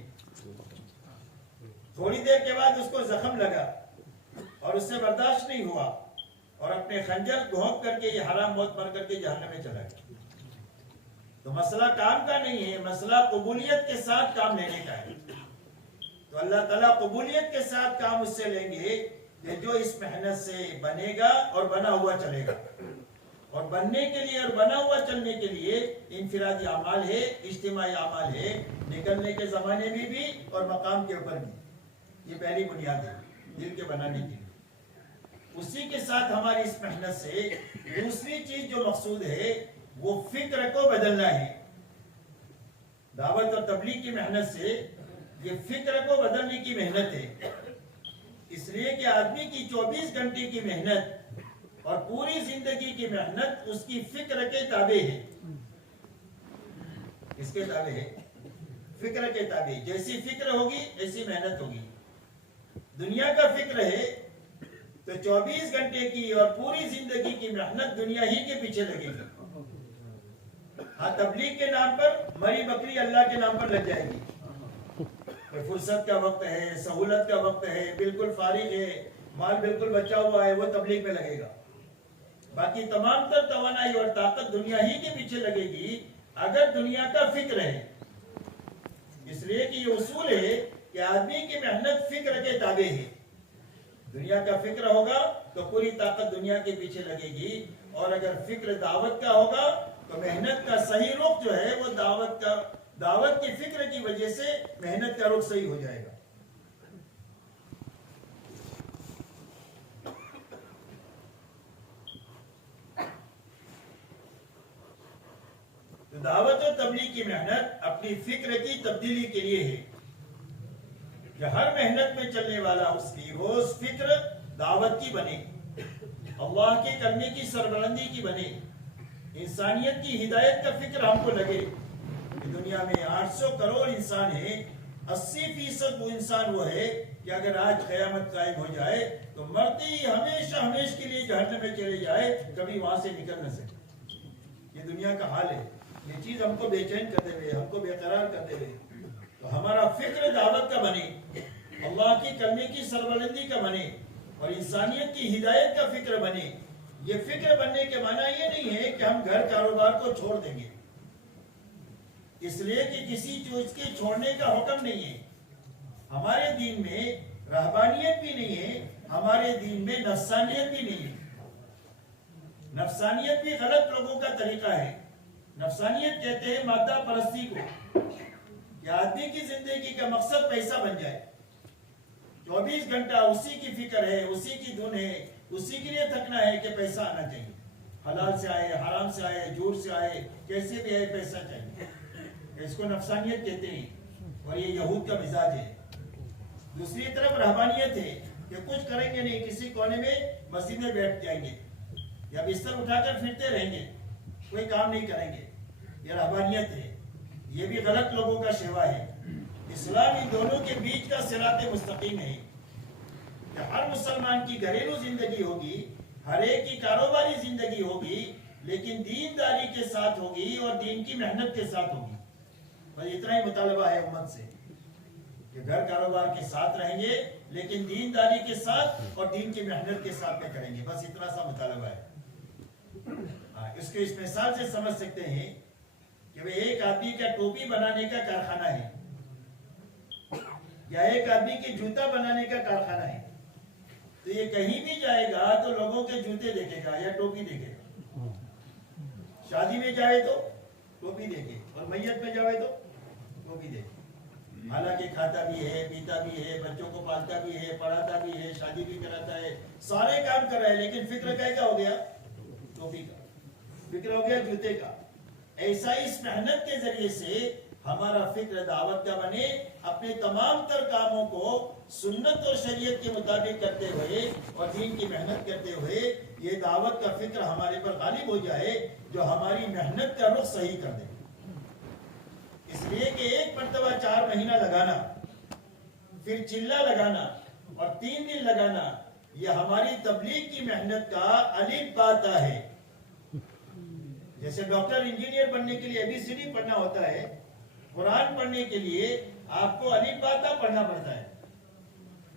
تھوڑی دیر کے بعد اس کو زخم لگا اور اس سے برداشت نہیں ہوا اور اپنے خنجر گھونپ کر کے یہ حرام موت مر کر کے جہنم میں چلا گیا. تو مسئلہ کام کا نہیں ہے، مسئلہ قبولیت کے ساتھ کام لینے کا ہے. تو اللہ تعالیٰ قبولیت کے ساتھ کام اس سے لیں گے کہ جو اس محنت سے بنے گا اور بنا ہوا چلے گا. اور بننے کے لیے اور بنا ہوا چلنے کے لیے انفرادی اعمال ہے، اجتماعی اعمال ہے، نکلنے کے زمانے میں بھی اور مقام کے اوپر بھی. یہ پہلی بنیاد ہے دل کے بنانے کی. اسی کے ساتھ ہماری اس محنت سے دوسری چیز جو مقصود ہے وہ فکر کو بدلنا ہے. دعوت اور تبلیغ کی محنت سے یہ فکر کو بدلنے کی محنت ہے. اس لیے کہ آدمی کی 24 گھنٹے کی محنت اور پوری زندگی کی محنت اس کی فکر کے تابع ہے. اس کے تابع ہے، فکر کے تابع. جیسی فکر ہوگی ایسی محنت ہوگی. دنیا کا فکر ہے تو 24 گھنٹے کی اور پوری زندگی کی محنت دنیا ہی کے پیچھے لگے گی. ہاں تبلیغ کے نام پر مری بکری اللہ کے نام پر لگ جائے گی. فرصت کا وقت ہے، سہولت کا وقت ہے، بالکل فارغ ہے، مال بالکل بچا ہوا ہے، وہ تبلیغ میں لگے گا. باقی تمام تر توانائی اور طاقت دنیا ہی کے پیچھے لگے گی اگر دنیا کا فکر ہے. اس لیے کہ یہ اصول ہے کہ آدمی کی محنت فکر کے تابع ہے. دنیا کا فکر ہوگا تو پوری طاقت دنیا کے پیچھے لگے گی، اور اگر فکر دعوت کا ہوگا تو محنت کا صحیح رخ جو ہے وہ دعوت کی فکر کی وجہ سے محنت کا رخ صحیح ہو جائے گا. دعوت و تبلیغ کی محنت اپنی فکر کی تبدیلی کے لیے ہے کہ ہر محنت میں چلنے والا اس کی روز فکر دعوت کی بنے, اللہ کے کرنے کی سربلندی کی بنے, انسانیت کی ہدایت کا فکر ہم کو لگے کہ دنیا میں 800 کروڑ انسان ہیں, 80% وہ انسان وہ ہے کہ اگر آج قیامت قائم ہو جائے تو مرتے ہی ہمیشہ ہمیش کے لیے جہنم میں چلے جائے, کبھی وہاں سے نکل نہ سکے. یہ دنیا کا حال ہے. یہ چیز ہم کو بے چین کرتے ہوئے, ہم کو بے قرار کرتے ہوئے, تو ہمارا فکر دعوت کا بنے, اللہ کی کلمے کی سربلندی کا بنے اور انسانیت کی ہدایت کا فکر بنے. یہ فکر بننے کے معنی یہ نہیں ہے کہ ہم گھر کاروبار کو چھوڑ دیں گے, اس لیے کہ کسی چیز کے چھوڑنے کا حکم نہیں ہے. ہمارے دین میں رہبانیت بھی نہیں ہے, ہمارے دین میں نفسانیت بھی نہیں ہے. نفسانیت بھی غلط لوگوں کا طریقہ ہے. نفسانیت کہتے ہیں مادہ پرستی کو, کہ آدمی کی زندگی کا مقصد پیسہ بن جائے, 24 گھنٹہ اسی کی فکر ہے, اسی کی دھن ہے, اسی کے لیے تھکنا ہے کہ پیسہ آنا چاہیے, حلال سے آئے, حرام سے آئے, جھوٹ سے آئے, کیسے بھی آئے پیسہ چاہیے. اس کو نفسانیت کہتے ہیں اور یہ یہود کا مزاج ہے. دوسری طرف رہبانیت ہے کہ کچھ کریں گے نہیں, کسی کونے میں مسجد میں بیٹھ جائیں گے یا بستر اٹھا کر پھرتے رہیں گے, کوئی کام نہیں کریں گے. یہ رہبانیت ہے. یہ بھی غلط لوگوں کا شیوا ہے. اسلام ان دونوں کے بیچ کا صراط مستقیم ہے کہ ہر مسلمان کی گھریلو زندگی ہوگی, ہر ایک کی کاروباری زندگی ہوگی, لیکن دینداری کے ساتھ ہوگی اور دین کی محنت کے ساتھ ہوگی. بس اتنا ہی مطالبہ ہے امت سے کہ گھر کاروبار کے ساتھ رہیں گے لیکن دینداری کے ساتھ اور دین کی محنت کے ساتھ میں کریں گے. بس اتنا سا مطالبہ ہے. اس کو اس مثال سے سمجھ سکتے ہیں کہ وہ ایک آدمی کا ٹوپی بنانے کا کارخانہ ہے یا ایک آدمی کی جوتا بنانے کا کارخانہ ہے, تو یہ کہیں بھی جائے گا تو لوگوں کے جوتے دیکھے گا یا ٹوپی دیکھے گا. شادی میں جائے تو ٹوپی دیکھے اور میت میں جائے تو ٹوپی دیکھے. حالانکہ کھاتا بھی ہے, پیتا بھی ہے, بچوں کو پالتا بھی ہے, پڑھاتا بھی ہے, شادی بھی کراتا ہے, سارے کام کر رہا ہے, لیکن فکر کیا ہو گیا؟ ٹوپی کا فکر ہو گیا, جوتے کا. ایسا اس محنت کے ذریعے سے ہمارا فکر دعوت کا بنے, اپنے تمام تر کاموں کو سنت اور شریعت کے مطابق کرتے ہوئے اور دین کی محنت کرتے ہوئے یہ دعوت کا فکر ہمارے پر غالب ہو جائے, جو ہماری محنت کا رخ صحیح کر دے. اس لیے کہ ایک مرتبہ 4 مہینہ لگانا, پھر چلہ لگانا اور 3 دن لگانا, یہ ہماری تبلیغ کی محنت کا الف با تا ہے. جیسے ڈاکٹر انجینئر بننے کے لیے ABCD پڑھنا ہوتا ہے, قرآن پڑھنے کے لیے آپ کو الف با تا پڑھنا پڑتا ہے.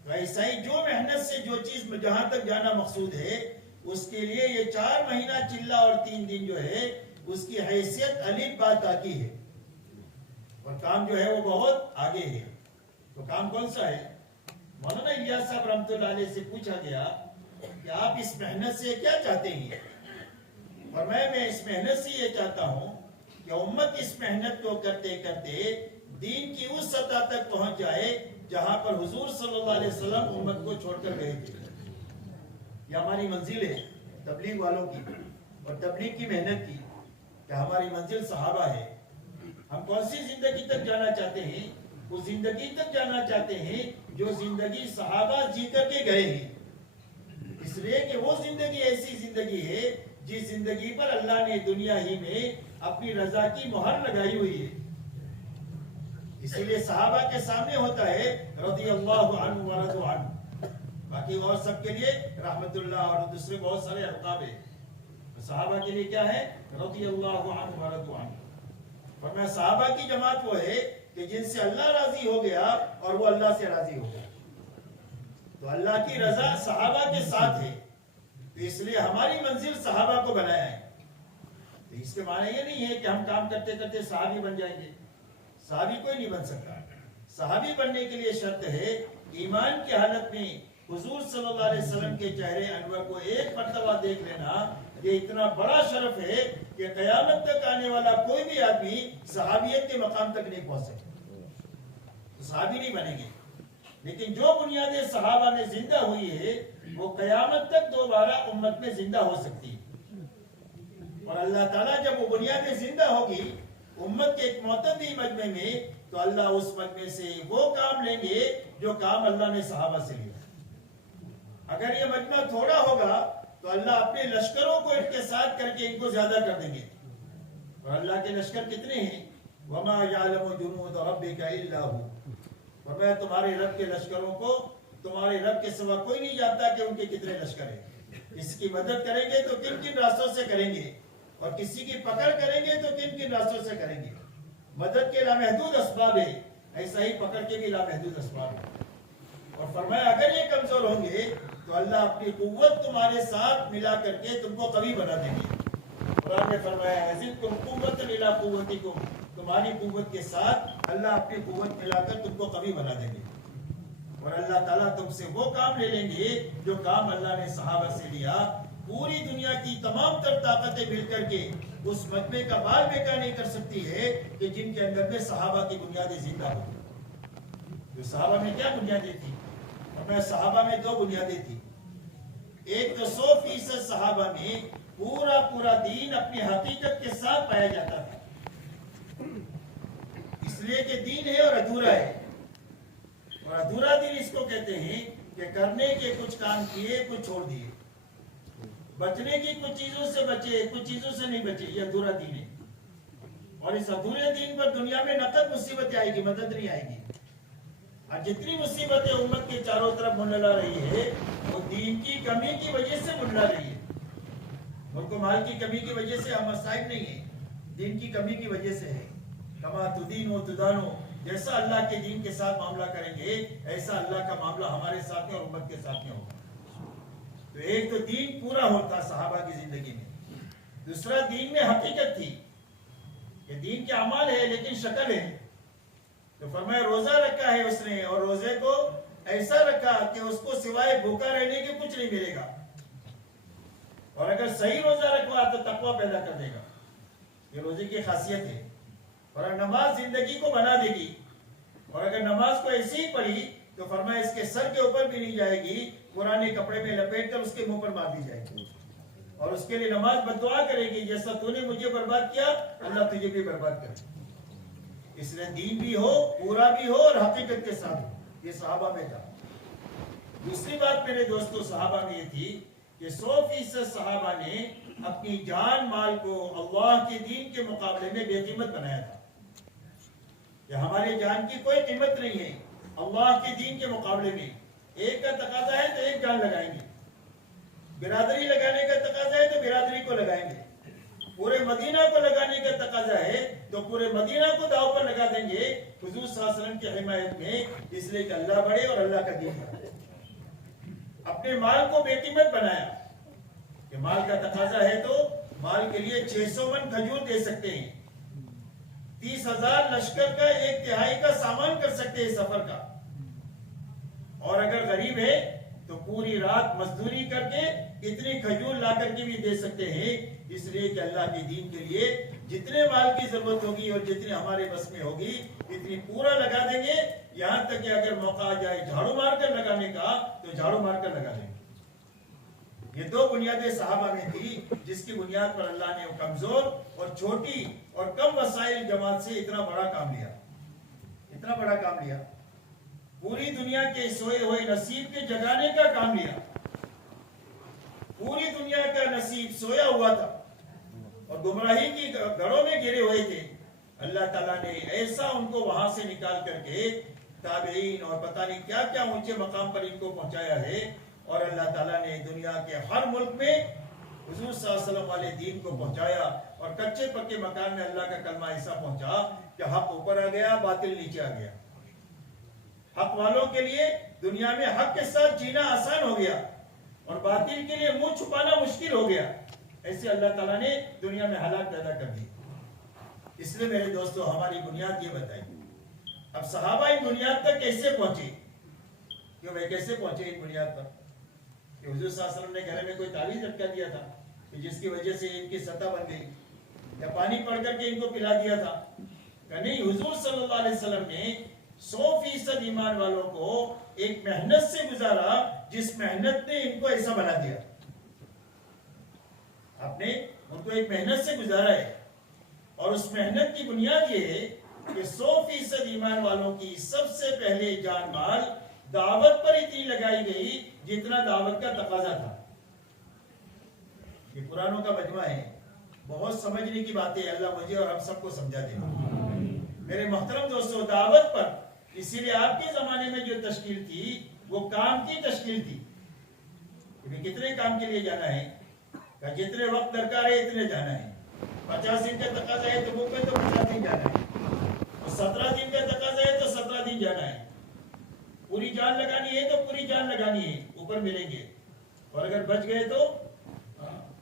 تو ایسا ہی جو محنت سے جو چیز جہاں تک جانا مقصود ہے, اس کے لیے یہ 4 مہینہ چلہ اور 3 دن جو ہے اس کی حیثیت الف با تا کی ہے, اور کام جو ہے وہ بہت آگے ہے. تو کام کون سا ہے؟ مولانا الیاس صاحب رحمۃ اللہ علیہ سے پوچھا گیا کہ آپ اس محنت سے کیا چاہتے ہیں؟ اور میں اس محنت سے یہ چاہتا ہوں کہ امت اس محنت کو کرتے کرتے دین کی اس سطح تک پہنچ جائے جہاں پر حضور صلی اللہ علیہ وسلم امت کو چھوڑ کر گئے تھے. یہ ہماری منزل ہے تبلیغ والوں کی اور تبلیغ کی محنت کی, کہ ہماری منزل صحابہ ہے. ہم کون سی زندگی تک جانا چاہتے ہیں؟ وہ زندگی تک جانا چاہتے ہیں جو زندگی صحابہ جی کر کے گئے ہیں. اس لیے کہ وہ زندگی ایسی زندگی ہے جس زندگی پر اللہ نے دنیا ہی میں اپنی رضا کی مہر لگائی ہوئی ہے. اسی لیے صحابہ کے سامنے ہوتا ہے رضی اللہ عنہ ورضوا عنہ, باقی اور سب کے لیے رحمت اللہ اور دوسرے بہت سارے القاب ہیں. صحابہ کے لیے کیا ہے؟ رضی اللہ عنہ ورضوا عنہ. ورنہ صحابہ کی جماعت وہ ہے کہ جن سے اللہ راضی ہو گیا اور وہ اللہ سے راضی ہو گیا. تو اللہ کی رضا صحابہ کے ساتھ ہے, تو اس لیے ہماری منزل صحابہ کو بنایا ہے. تو اس کے معنی یہ نہیں ہے کہ ہم کام کرتے کرتے صحابی بن جائیں گے. صحابی کوئی نہیں بن سکتا. صحابی بننے کے لیے شرط ہے ایمان کی حالت میں حضور صلی اللہ علیہ وسلم کے چہرے انور کو ایک مرتبہ دیکھ لینا, یہ اتنا بڑا شرف ہے کہ قیامت تک آنے والا کوئی بھی آدمی صحابیت کے مقام تک نہیں پہنچ سکتا، صحابی نہیں بنیں گے، لیکن جو بنیادیں صحابہ میں زندہ ہوئی ہے وہ قیامت تک دوبارہ امت میں زندہ ہو سکتی ہے۔ اور اللہ تعالیٰ جب وہ بنیادیں زندہ ہوگی امت کے ایک معتدی مجمع میں، تو اللہ اس مجمع سے وہ کام لیں گے جو کام اللہ نے صحابہ سے لیا۔ اگر یہ مجمع تھوڑا ہوگا تو اللہ اپنے لشکروں کو ان کے ساتھ کر کے ان کو زیادہ کر دیں گے، اور اللہ کے لشکر کتنے ہیں؟ وَمَا يَعْلَمُ جُنُودَ رَبِّكَ إِلَّا هُوَ، اور میں تمہارے رب کے لشکروں کو تمہارے رب کے سوا کوئی نہیں جانتا کہ ان کے کتنے لشکر ہیں۔ اس کی مدد کریں گے تو کن کن راستوں سے کریں گے، اور کسی کی پکڑ کریں گے تو کن کن راستوں سے کریں گے۔ مدد کے لامحدود اسباب ہے، ایسا ہی پکڑ کے بھی لامحدود اسباب ہے۔ اور فرمایا اگر یہ کمزور ہوں گے تو اللہ اپنی قوت تمہارے ساتھ ملا کر کے تم کو قوی بنا دیں گے۔ قرآن نے فرمایا یزدکم قوۃ الی قوتکم، تمہاری قوت کے ساتھ اللہ اپنی قوت ملا کر تم کو قوی بنا دیں گے۔ اور اللہ تعالیٰ تم سے وہ کام لے لیں گے جو کام اللہ نے صحابہ سے لیا۔ پوری دنیا کی تمام تر طاقتیں مل کر کے اس مجمع کا بال بیکار نہیں کر سکتی ہے کہ جن کے اندر میں صحابہ کی بنیادیں زندہ ہو۔ جو صحابہ میں کیا بنیادیں تھی؟ اور صحابہ میں دو بنیادیں تھی۔ ایک تو 100% صحابہ میں پورا دین اپنی حقیقت کے ساتھ پایا جاتا تھا، اس لیے کہ دین ہے اور ادھورا ہے، اور ادھورا دین اس کو کہتے ہیں کہ کرنے کے کچھ کام کیے کچھ چھوڑ دیے، بچنے کی کچھ چیزوں سے بچے کچھ چیزوں سے نہیں بچے، یہ ادھورا دین ہے۔ اور اس ادھورے دین پر دنیا میں نقد مصیبتیں آئے گی، مدد نہیں آئے گی۔ اور جتنی مصیبتیں امت کے چاروں طرف منڈلا رہی ہے وہ دین کی کمی کی وجہ سے منڈلا رہی ہے۔ ملک و مال کی کمی کی وجہ سے ہم مصائب نہیں ہیں، دین کی کمی کی وجہ سے ہے۔ کما تدین و تدانو، جیسا اللہ کے دین کے ساتھ معاملہ کریں گے ایسا اللہ کا معاملہ ہمارے ساتھ میں اور امت کے ساتھ میں ہوگا۔ تو ایک تو دین پورا ہوتا صحابہ کی زندگی میں، دوسرا دین میں حقیقت تھی، یہ دین کے اعمال ہے لیکن شکل ہے۔ تو فرمایا روزہ رکھا ہے اس نے، اور روزے کو ایسا رکھا کہ اس کو سوائے بھوکا رہنے کے کچھ نہیں ملے گا، اور اگر صحیح روزہ رکھوا تو تقوی پیدا کر دے گا، یہ روزے کی خاصیت ہے۔ اور نماز زندگی کو بنا دے گی، اور اگر نماز کو ایسی ہی پڑھی تو فرمایا اس کے سر کے اوپر بھی نہیں جائے گی، پرانے کپڑے میں لپیٹ کر اس کے منہ پر مار دی جائے گی، اور اس کے لیے نماز بددعا کرے گی، جیسا تو نے مجھے برباد کیا اللہ تجھے بھی برباد کرے۔ اس لیے دین بھی ہو، پورا بھی ہو، اور حقیقت کے ساتھ ہو، یہ صحابہ میں تھا۔ دوسری بات میرے دوستو صحابہ میں یہ تھی کہ 100% صحابہ نے اپنی جان مال کو اللہ کے دین کے مقابلے میں بے قیمت بنایا تھا، کہ ہمارے جان کی کوئی قیمت نہیں ہے اللہ کے دین کے مقابلے میں۔ ایک کا تقاضا ہے تو ایک جان لگائیں گے، برادری لگانے کا تقاضا ہے تو برادری کو لگائیں گے، پورے مدینہ کو لگانے کا تقاضا ہے تو پورے مدینہ کو داؤ پر لگا دیں گے حضور صلی اللہ علیہ وسلم کی حمایت میں، اس لیے کہ اللہ بڑھے اور اللہ کا دین بڑھے۔ اپنے مال کو بے قیمت بنایا کہ مال کا تقاضا ہے تو مال کے لیے 600 من کھجور دے سکتے ہیں، 30,000 لشکر کا 1/3 کا سامان کر سکتے ہیں سفر کا، اور اگر غریب ہے تو پوری رات مزدوری کر کے اتنی کھجور لا کر کے بھی دے سکتے ہیں، اس لیے کہ اللہ کے دین کے لیے جتنے مال کی ضرورت ہوگی اور جتنے ہمارے بس میں ہوگی اتنی پورا لگا دیں گے، یہاں تک کہ اگر موقع آ جائے جھاڑو مار کر لگانے کا تو جھاڑو مار کر لگا دیں گے۔ یہ دو بنیادیں صحابہ میں تھی جس کی بنیاد پر اللہ نے کمزور اور چھوٹی اور کم وسائل جماعت سے اتنا بڑا کام لیا، اتنا بڑا کام لیا، پوری دنیا کے سوئے ہوئے نصیب کے جگانے کا کام لیا۔ پوری دنیا کا نصیب سویا ہوا تھا اور گمراہی کی گڑھوں میں گرے ہوئے تھے، اللہ تعالیٰ نے ایسا ان کو وہاں سے نکال کر کے تابعین اور پتہ نہیں کیا کیا اونچے مقام پر ان کو پہنچایا ہے، اور اللہ تعالیٰ نے دنیا کے ہر ملک میں حضور صلی اللہ علیہ وسلم والے دین کو پہنچایا، اور کچے پکے مکان میں اللہ کا کلمہ ایسا پہنچا کہ حق اوپر آ گیا، باطل نیچے آ گیا۔ حق والوں کے لیے دنیا میں حق کے ساتھ جینا آسان ہو گیا اور باطل کے لیے منہ چھپانا مشکل ہو گیا۔ ایسے اللہ تعالیٰ نے دنیا میں حالات پیدا کر دی۔ اس لیے میرے دوستو ہماری بنیاد یہ بتائی، اب صحابہ ان بنیاد تک کیسے پہنچے؟ کیوں وہ کیسے پہنچے ان بنیاد پر؟ کہ حضور صلی اللہ علیہ وسلم نے گھر میں کوئی تعویذ لٹکا دیا تھا؟ کہ جس کی وجہ سے ان کی سطح بن گئی، یا پانی پڑھ کر کے ان کو پلا دیا تھا؟ کہ نہیں، حضور صلی اللہ علیہ وسلم نے 100% ایمان والوں کو ایک محنت سے گزارا جس محنت نے ان کو ایسا بنا دیا. آپ نے ان کو ایک محنت سے گزارا ہے، اور اس محنت کی بنیاد یہ ہے کہ 100% ایمان والوں کی سب سے پہلے جان مال دعوت پر اتنی لگائی گئی جتنا دعوت کا تقاضا تھا. یہ قرآنوں کا مجمع ہے، بہت سمجھنے کی باتیں اللہ مجھے اور ہم سب کو سمجھا دے. میرے محترم دوستو، دعوت پر اسی لیے آپ کے زمانے میں جو تشکیل تھی وہ کام کی تشکیل تھی. کتنے کام کے لیے جانا ہے؟ کہ جتنے وقت درکار ہے اتنے جانا ہے. 50 دن کا تقاضا ہے تو وہ پہ تو 50 دن جانا ہے، اور 17 دن کا تقاضا ہے تو 17 دن جانا ہے. پوری جان لگانی ہے تو پوری جان لگانی ہے، اوپر ملیں گے. اور اگر بچ گئے تو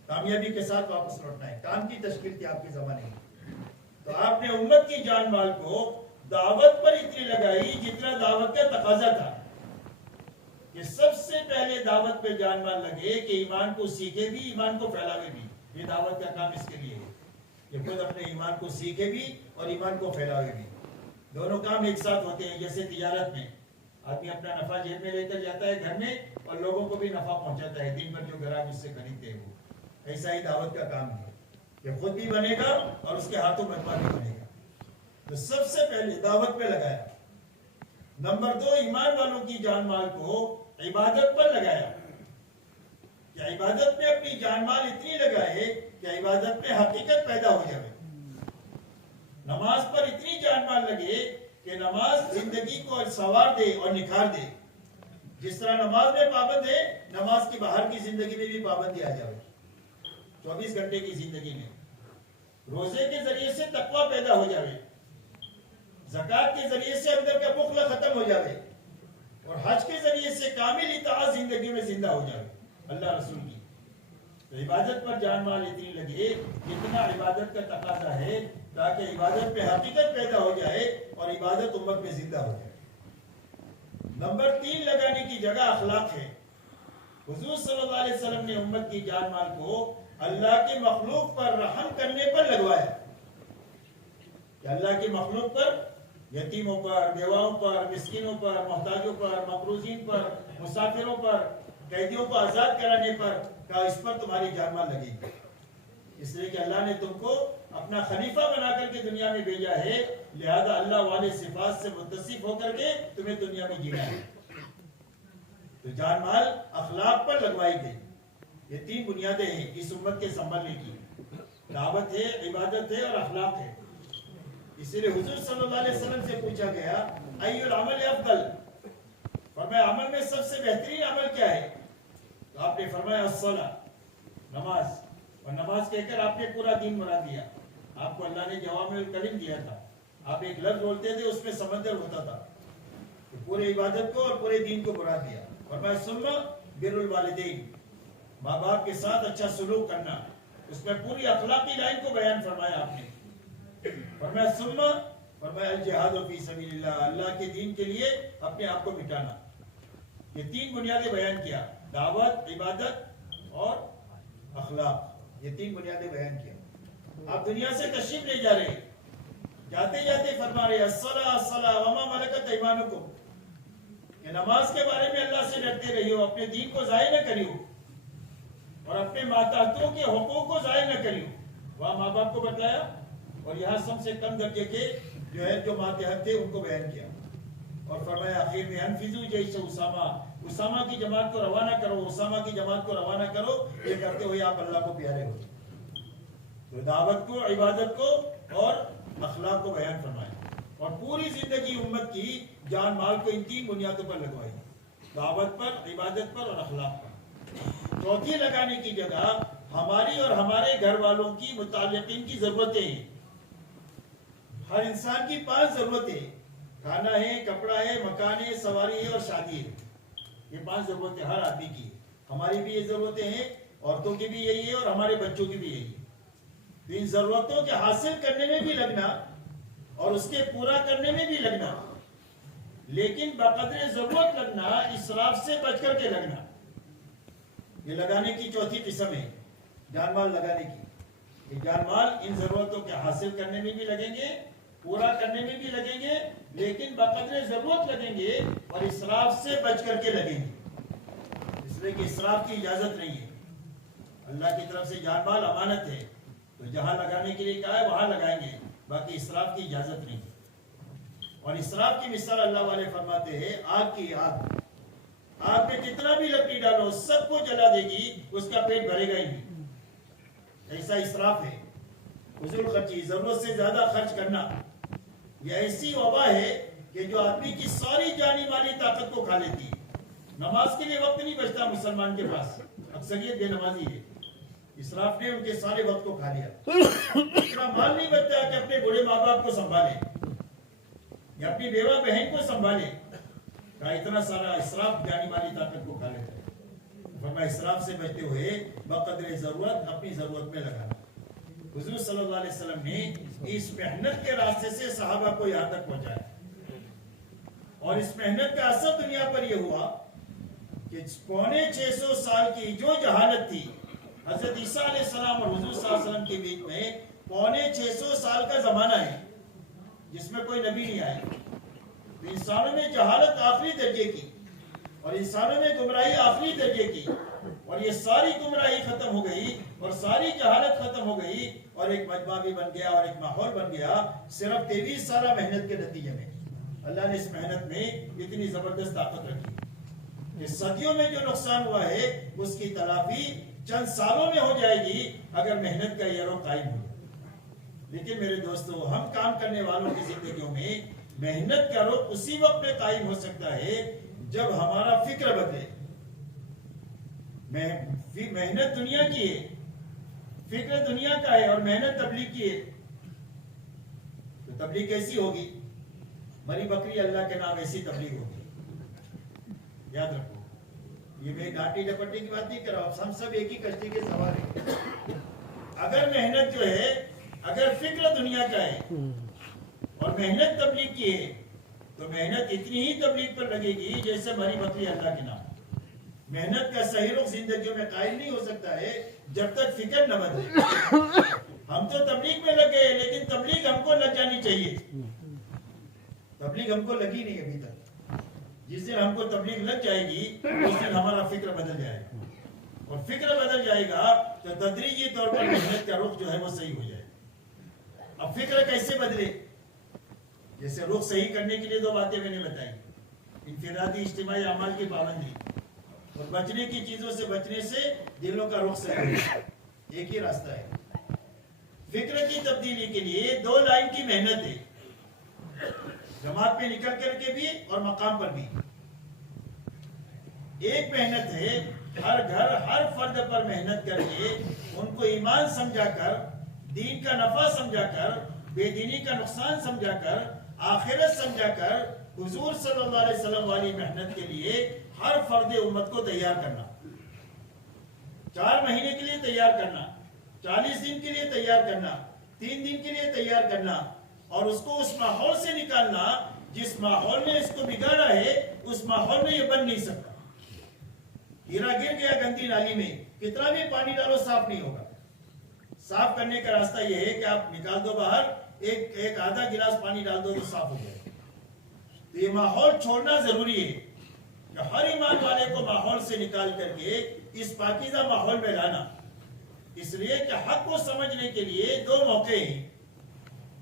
کامیابی کے ساتھ واپس لوٹنا ہے. کام کی تشکیل تھی آپ کے زمانے میں. تو آپ نے امت کی جان مال کو دعوت پر اتنی لگائی جتنا دعوت کا تقاضا تھا، کہ سب سے پہلے دعوت پہ جان مال لگے کہ ایمان کو سیکھے بھی، ایمان کو پھیلاوے بھی. یہ دعوت کا کام اس کے لیے ہے کہ خود اپنے ایمان کو سیکھے بھی اور ایمان کو پھیلاوے بھی. دونوں کام ایک ساتھ ہوتے ہیں. جیسے تجارت میں آدمی اپنا نفع جیب میں لے کر جاتا ہے گھر میں، اور لوگوں کو بھی نفع پہنچاتا ہے دن بھر جو گراہک اس سے خریدتے ہیں. وہ ایسا ہی دعوت کا کام ہے کہ خود بھی بنے گا اور اس کے ہاتھوں مجمع بھی بنے گا. تو سب سے پہلے دعوت پہ لگایا. نمبر 2، ایمان والوں کی جان مال کو عبادت پر لگایا. کہ عبادت میں اپنی جان مال اتنی لگائے کہ عبادت میں حقیقت پیدا ہو جائے. نماز پر اتنی جان مال لگے کہ نماز زندگی کو سنوار دے اور نکھار دے. جس طرح نماز میں پابند ہے، نماز کی باہر کی زندگی میں بھی پابندی آ جائے. 24 گھنٹے کی زندگی میں روزے کے ذریعے سے تقوی پیدا ہو جائے، زکات کے ذریعے سے اندر کا بخل ختم ہو جائے، اور حج کے ذریعے سے کامل اطاعت زندگی میں زندہ ہو جائے اللہ رسول کی. تو عبادت پر جان مال اتنی لگے جتنا عبادت کا تقاضا ہے، تاکہ عبادت پہ حقیقت پیدا ہو جائے اور عبادت امت میں زندہ ہو جائے. نمبر 3 لگانے کی جگہ اخلاق ہے. حضور صلی اللہ علیہ وسلم نے امت کی جان مال کو اللہ کی مخلوق پر رحم کرنے پر لگوایا. کہ اللہ کی مخلوق پر، یتیموں پر، بیواؤں پر، مسکینوں پر، محتاجوں پر، مقروضین پر، مسافروں پر، قیدیوں کو آزاد کرانے پر کہا اس پر تمہاری جان مال لگے گی. اس لیے کہ اللہ نے تم کو اپنا خلیفہ بنا کر کے دنیا میں بھیجا ہے، لہذا اللہ والے صفات سے متصف ہو کر کے تمہیں دنیا میں جینا ہے. تو جان مال اخلاق پر لگوائی گئی. یہ 3 بنیادیں ہیں اس امت کے سنبھلنے کی. دعوت ہے، عبادت ہے اور اخلاق ہے. اسی لیے حضور صلی اللہ علیہ وسلم سے پوچھا گیا ای العمل افضل، فرمایا عمل میں سب سے بہترین عمل کیا ہے؟ تو آپ نے فرمایا الصلاۃ، نماز. اور نماز کہہ کر آپ نے پورا دین مراد دیا. آپ کو اللہ نے جوامع الکلم دیا تھا. آپ ایک لفظ بولتے تھے اس میں سمندر ہوتا تھا. تو پورے عبادت کو اور پورے دین کو مراد دیا. فرمایا ثم بر الوالدین، ماں باپ کے ساتھ اچھا سلوک کرنا. اس میں پوری اخلاقی لائن کو بیان فرمایا آپ نے. فرمایا ثم، فرمایا الجہاد فی سبیل اللہ، اللہ کے دین کے لیے اپنے آپ کو مٹانا. یہ 3 بنیادیں بیان کیا، دعوت، عبادت اور اخلاق. یہ 3 بنیادیں بیان کیا. آپ دنیا سے تشریف لے جا رہے، جاتے جاتے فرما رہے الصلاۃ الصلاۃ وما ملکت ایمانکم، کہ نماز کے بارے میں اللہ سے ڈرتے رہیو، اپنے دین کو ضائع نہ کریو، اور اپنے ماتحتوں کے حقوق کو ضائع نہ کریو. وہاں ماں باپ کو بتایا، اور یہاں سب سے کم درجے کے جو ماتحت تھے ان کو بیان کیا. اور فرمایا آخر میں انفذو جیسے اسامہ کی جماعت کو روانہ کرو، اسامہ کی جماعت کو روانہ کرو. یہ کرتے ہوئے آپ اللہ کو پیارے ہو. تو دعوت کو، عبادت کو اور اخلاق کو بیان فرمایا، اور پوری زندگی امت کی جان مال کو ان 3 بنیادوں پر لگوائی، دعوت پر، عبادت پر اور اخلاق پر. چوتھی لگانے کی جگہ ہماری اور ہمارے گھر والوں کی متعلقین کی ضرورتیں ہیں. ہر انسان کی 5 ضرورتیں، کھانا ہے، کپڑا ہے، مکان ہے، سواری ہے اور شادی ہے. یہ 5 ضرورتیں ہر آدمی کی. ہماری بھی یہ ضرورتیں ہیں، عورتوں کی بھی یہی ہے اور ہمارے بچوں کی بھی یہی ہے. ان ضرورتوں کے حاصل کرنے میں بھی لگنا اور اس کے پورا کرنے میں بھی لگنا، لیکن بقدر ضرورت لگنا، اسراف سے بچ کر کے لگنا. یہ لگانے کی چوتھی قسم ہے. جان مال لگانے کی. یہ جان مال ان ضرورتوں کے حاصل کرنے میں بھی لگیں گے, پورا کرنے میں بھی لگیں گے, لیکن بقدر ضرورت لگیں گے اور اسراف سے بچ کر کے لگیں گے, اس لیے کہ اسراف کی اجازت نہیں ہے. اللہ کی طرف سے جان مال امانت ہے, تو جہاں لگانے کے لیے کہا ہے وہاں لگائیں گے, باقی اسراف کی اجازت نہیں ہے. اور اسراف کی مثال اللہ والے فرماتے ہیں آگ کی. آگ میں کتنا بھی لکڑی ڈالو سب کو جلا دے گی, اس کا پیٹ بھرے گا ہی نہیں. ایسا اسراف ہے. فضول خرچی, ضرورت سے زیادہ خرچ کرنا, یہ ایسی وبا ہے کہ جو آدمی کی ساری جانی مالی طاقت کو کھا لیتی ہے. نماز کے لیے وقت نہیں بچتا مسلمان کے پاس, اکثریت بے نمازی ہے. اسراف نے ان کے سارے وقت کو کھا لیا. اتنا مال نہیں بچتا کہ اپنے بوڑھے ماں باپ کو سنبھالے یا اپنی بیوہ بہن کو سنبھالے. کہا اتنا سارا اسراف جانی مالی طاقت کو کھا لیتا ہے. فرمایا اسراف سے بچتے ہوئے بقدر ضرورت اپنی ضرورت میں لگانا. حضور صلی اللہ علیہ وسلم نے اس محنت کے راستے سے صحابہ کو یہاں تک پہنچایا, اور اس محنت کا اثر دنیا پر یہ ہوا کہ 650 سال کی جو جہالت تھی حضرت عیسیٰ علیہ السلام اور حضور صلی اللہ علیہ وسلم کے بیچ میں 650 سال کا زمانہ ہے جس میں کوئی نبی نہیں آئے. تو انسانوں میں جہالت آخری درجے کی اور انسانوں میں گمراہی آخری درجے کی, اور یہ ساری گمراہی ختم ہو گئی اور ساری جہالت ختم ہو گئی, اور ایک مجمع بھی بن گیا اور ایک ماحول بن گیا صرف 23 سالہ محنت کے نتیجے میں. اللہ نے اس محنت میں اتنی زبردست طاقت رکھی کہ صدیوں میں جو نقصان ہوا ہے اس کی تلافی چند سالوں میں ہو جائے گی اگر محنت کا یہ رخ قائم ہو. لیکن میرے دوستو, ہم کام کرنے والوں کی زندگیوں میں محنت کا رخ اسی وقت میں قائم ہو سکتا ہے جب ہمارا فکر بدلے. محنت دنیا کی ہے, فکر دنیا کا ہے, اور محنت تبلیغ کی ہے. تو تبلیغ کیسی ہوگی؟ مری بکری اللہ کے نام ایسی تبلیغ ہوگی. یاد رکھو, یہ میں ڈانٹی ڈپٹی کی بات نہیں کر رہا ہوں, ہم سب ایک ہی کشتی کے سوار ہیں. اگر محنت جو ہے, اگر فکر دنیا کا ہے اور محنت تبلیغ کی ہے, تو محنت اتنی ہی تبلیغ پر لگے گی جیسے مری بکری اللہ کے نام. محنت کا صحیح رخ زندگیوں میں قائم نہیں ہو سکتا ہے جب تک فکر نہ بدلے. ہم تو تبلیغ میں لگ گئے, لیکن تبلیغ ہم کو لگ جانی چاہیے. تبلیغ ہم کو لگی نہیں ابھی تک. جس دن ہم کو تبلیغ لگ جائے گی اس دن ہمارا فکر بدل جائے گا, اور فکر بدل جائے گا تو تدریجی طور پر محنت کا رخ جو ہے وہ صحیح ہو جائے گا. اب فکر کیسے بدلے؟ جیسے رخ صحیح کرنے کے لیے 2 باتیں میں نے بتائی. انفرادی اجتماعی اعمال کی پابندی اور بچنے کی چیزوں سے بچنے سے دلوں کا رخ صحیح ہے. ایک ہی راستہ ہے. فکر کی تبدیلی کے لیے 2 لائن کی محنت ہے, جماعت میں نکل کر کے بھی اور مقام پر بھی. ایک محنت ہے ہر گھر ہر فرد پر محنت کر کے ان کو ایمان سمجھا کر, دین کا نفع سمجھا کر, بے دینی کا نقصان سمجھا کر, آخرت سمجھا کر حضور صلی اللہ علیہ وسلم والی محنت کے لیے ہر فرد امت کو تیار کرنا. 4 مہینے کے لیے تیار کرنا, 40 دن کے لیے تیار کرنا, 3 دن کے لیے تیار کرنا, اور اس کو اس ماحول سے نکالنا جس ماحول میں اس کو بگاڑا ہے اس ماحول میں یہ بن نہیں سکتا. ہیرا گر گیا گندی نالی میں, کتنا بھی پانی ڈالو صاف نہیں ہوگا. صاف کرنے کا راستہ یہ ہے کہ آپ نکال دو باہر, ایک آدھا گلاس پانی ڈال دو تو صاف ہو جائے. تو یہ ماحول چھوڑنا ضروری ہے کہ ہر ایمان والے کو ماحول سے نکال کر کے اس پاکیزہ ماحول میں لانا. اس لیے کہ حق کو سمجھنے کے لیے 2 موقع ہیں.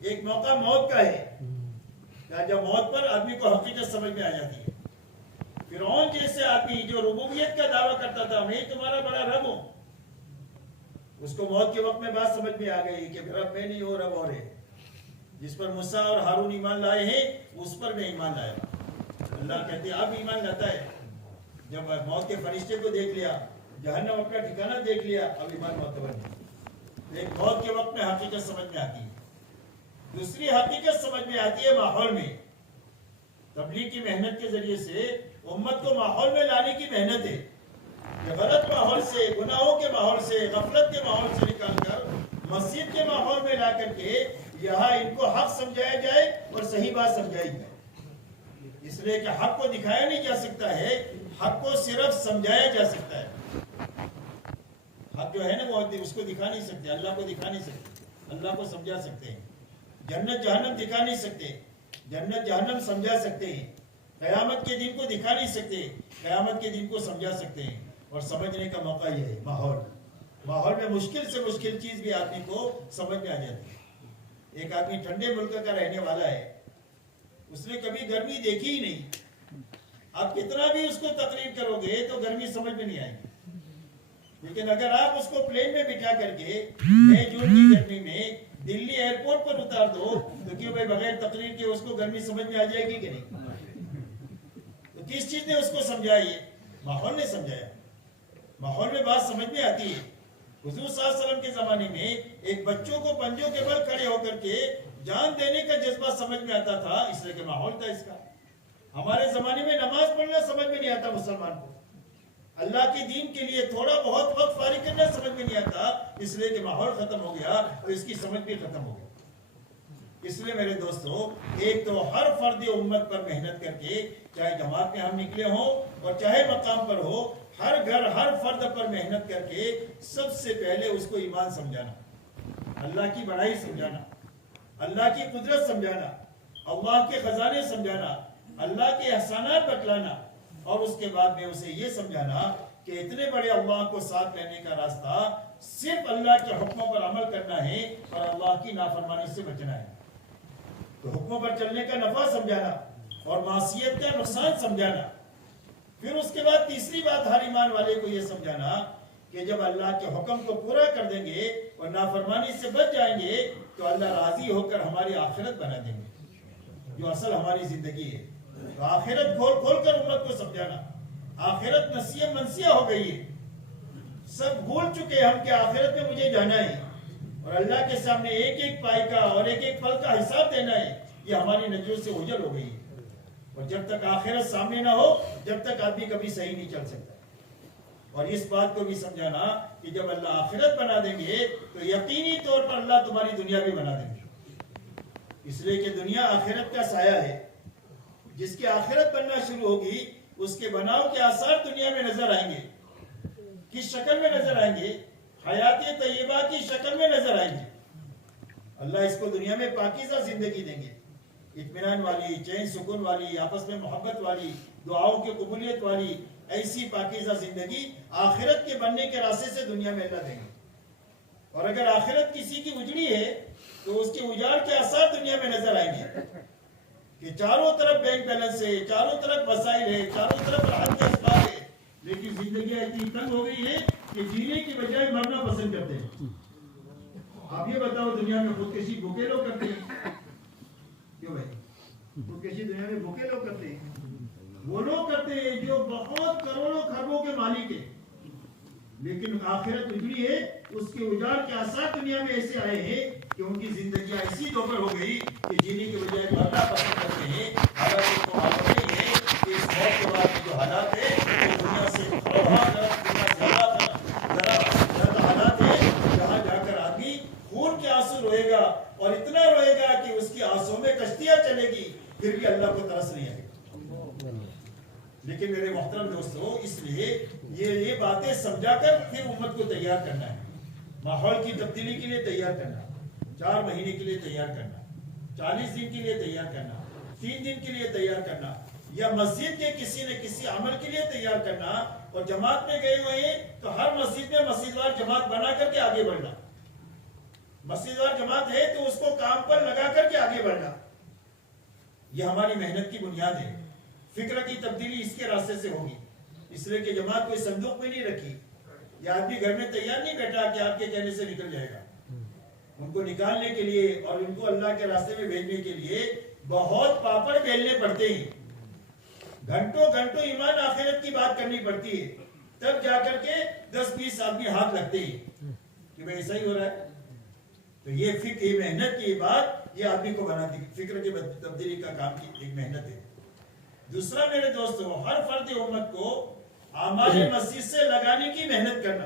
ایک موقع موت کا ہے, جب موت پر آدمی کو حقیقت سمجھ میں آ جاتی ہے. فرعون جیسے آدمی جو ربوبیت کا دعویٰ کرتا تھا میں تمہارا بڑا رب ہوں, اس کو موت کے وقت میں بات سمجھ میں آ گئی کہ رب میں نہیں ہو, رب اور ہے. جس پر موسیٰ اور ہارون ایمان لائے ہیں اس پر میں ایمان لایا. اللہ کہتے ہیں اب ایمان لاتا ہے. جب موت کے فرشتے کو دیکھ لیا, جہنم اپنا ٹھکانہ دیکھ لیا, اب ایمان معتبر نہیں. ایک موت کے وقت میں حقیقت سمجھ میں آتی ہے. دوسری حقیقت سمجھ میں آتی ہے ماحول میں. تبلیغ کی محنت کے ذریعے سے امت کو ماحول میں لانے کی محنت ہے. کہ غلط ماحول سے, گناہوں کے ماحول سے, غفلت کے ماحول سے نکال کر مسجد کے ماحول میں لا کر کے یہاں ان کو حق سمجھایا جائے اور صحیح بات سمجھائی جائے. اس لیے کہ حق کو دکھایا نہیں جا سکتا ہے, حق کو صرف سمجھایا جا سکتا ہے. اب جو ہے نا وہ اس کو دکھا نہیں سکتے, اللہ کو دکھا نہیں سکتے, اللہ کو سمجھا سکتے ہیں, جنت جہنم دکھا نہیں سکتے, جنت جہنم سمجھا سکتے ہیں, قیامت کے دن کو دکھا نہیں سکتے, قیامت کے دن کو سمجھا سکتے ہیں. اور سمجھنے کا موقع یہ ہے ماحول, ماحول میں مشکل سے مشکل چیز بھی آدمی کو سمجھ میں آ جاتی ہے. ایک آدمی ٹھنڈے ملک کا رہنے والا ہے, اس نے کبھی گرمی دیکھی ہی نہیں, آپ کتنا بھی اس کو تقریر کرو گے تو گرمی سمجھ میں نہیں آئے گی. لیکن اگر آپ اس کو پلین میں بٹھا کر کے مئی جون کی گرمی میں دلی ایئرپورٹ پر اتار دو تو کیوں بھائی بغیر تقریر کے اس کو گرمی سمجھ میں آ جائے گی کہ نہیں؟ تو کس چیز نے اس کو سمجھایا؟ یہ ماحول نے سمجھایا. ماحول میں بات سمجھ میں آتی ہے. حضور صلی اللہ علیہ وسلم کے زمانے میں ایک بچوں کو پنجوں کے بل کھڑے ہو کر کے جان دینے کا جذبہ سمجھ میں آتا تھا, اس لیے کہ ماحول تھا اس کا. ہمارے زمانے میں نماز پڑھنا سمجھ میں نہیں آتا مسلمان کو, اللہ کے دین کے لیے تھوڑا بہت وقت فارغ کرنا سمجھ میں نہیں آتا, اس لیے کہ ماحول ختم ہو گیا اور اس کی سمجھ بھی ختم ہو گئی. اس لیے میرے دوستو, ایک تو ہر فرد امت پر محنت کر کے, چاہے جماعت میں ہم نکلے ہوں اور چاہے مقام پر ہو, ہر گھر ہر فرد پر محنت کر کے سب سے پہلے اس کو ایمان سمجھانا, اللہ کی بڑائی سمجھانا, اللہ کی قدرت سمجھانا, اللہ کے خزانے سمجھانا, اللہ کے احسانات بتلانا, اور اس کے بعد میں اسے یہ سمجھانا کہ اتنے بڑے اللہ کو ساتھ لینے کا راستہ صرف اللہ کے حکموں پر عمل کرنا ہے اور اللہ کی نافرمانی سے بچنا ہے. تو حکموں پر چلنے کا نفع سمجھانا اور معصیت کا نقصان سمجھانا. پھر اس کے بعد تیسری بات ہر ایمان والے کو یہ سمجھانا کہ جب اللہ کے حکم کو پورا کر دیں گے اور نافرمانی سے بچ جائیں گے تو اللہ راضی ہو کر ہماری آخرت بنا دیں گے, جو اصل ہماری زندگی ہے. تو آخرت کھول کھول کر امت کو سمجھانا. آخرت نسیہ منسیہ ہو گئی ہے, سب بھول چکے ہم کہ آخرت میں مجھے جانا ہے اور اللہ کے سامنے ایک ایک پائی کا اور ایک ایک پل کا حساب دینا ہے. یہ ہماری نظروں سے اوجھل ہو گئی ہے, اور جب تک آخرت سامنے نہ ہو جب تک آدمی کبھی صحیح نہیں چل سکتا. اور اس بات کو بھی سمجھانا کہ جب اللہ آخرت بنا دیں گے تو یقینی طور پر اللہ تمہاری دنیا بھی بنا دیں گے, اس لیے کہ دنیا آخرت کا سایہ ہے. جس کی آخرت بننا شروع ہوگی اس کے بناؤ کے آثار دنیا میں نظر آئیں گے. کس شکل میں نظر آئیں گے؟ حیات طیبہ کی شکل میں نظر آئیں گے. اللہ اس کو دنیا میں پاکیزہ زندگی دیں گے, اطمینان والی, چین سکون والی, آپس میں محبت والی, دعاؤں کی قبولیت والی, ایسی پاکیزہ زندگی آخرت کے بننے کے راستے سے دنیا میں اللہ دیں گے. اور اگر آخرت کسی کی اجڑی ہے تو اس کے اجاڑ کے آثار دنیا میں نظر آئیں گے کہ چاروں طرف بینک بیلنس ہے, چاروں طرف وسائل ہے, چاروں طرف راحت کے اسباب ہے, لیکن زندگی اتنی تنگ ہو گئی ہے کہ جینے کی بجائے مرنا پسند کرتے ہیں. آپ یہ بتاؤ دنیا میں خودکشی بھوکے لوگ کرتے ہیں, کیوں بھائی خودکشی دنیا میں بھوکے لوگ کرتے ہیں؟ وہ لوگ کرتے ہیں جو بہت کروڑوں خربوں کے مالک ہیں, لیکن آخرت اجڑی ہے, اس کے اجاڑ کے آثار دنیا میں ایسے آئے ہیں کہ ان کی زندگی ایسی دوپہر ہو گئی کہ جینے کے بجائے مرنا پسند کرتے ہیں. حالانکہ ان کو معلوم نہیں ہے کہ اس موت کے بعد کی جو حالات ہے وہ دنیا سے زیادہ حالات ہے جہاں جا کر آدمی خون کے آنسو روئے گا اور اتنا روئے گا کہ اس کی آنسوں میں کشتیاں چلے گی, پھر بھی اللہ کو ترس نہیں آئے گا. لیکن میرے محترم دوستو, اس لیے یہ باتیں سمجھا کر پھر امت کو تیار کرنا ہے. ماحول کی تبدیلی کے لیے تیار کرنا, 4 مہینے کے لیے تیار کرنا, 40 دن کے لیے تیار کرنا, 3 دن کے لیے تیار کرنا, یا مسجد کے کسی نہ کسی عمل کے لیے تیار کرنا. اور جماعت میں گئے ہوئے ہیں تو ہر مسجد میں مسجد وار جماعت بنا کر کے آگے بڑھنا. مسجد وار جماعت ہے تو اس کو کام پر لگا کر کے آگے بڑھنا. یہ ہماری محنت کی بنیاد ہے. فکر کی تبدیلی اس کے راستے سے ہوگی. اس لیے کہ جماعت کوئی صندوق میں نہیں رکھی, یا آدمی گھر میں تیار نہیں بیٹھا کہ آپ کے کہنے سے نکل جائے گا. ان کو نکالنے کے لیے اور ان کو اللہ کے راستے میں بھیجنے کے لیے بہت پاپڑ بیلنے پڑتے ہیں. گھنٹوں گھنٹوں ایمان آخرت کی بات کرنی پڑتی ہے, تب جا کر کے 10-20 آدمی ہاتھ لگتے ہیں کہ بھئی ایسا ہی ہو رہا ہے. تو یہ فکر, یہ محنت کی بات یہ آدمی کو بناتی, فکر کی تبدیلی کا کام کی ایک محنت ہے. دوسرا میرے دوستو, ہر فرد امت کو اعمال مسجد سے لگانے کی محنت کرنا.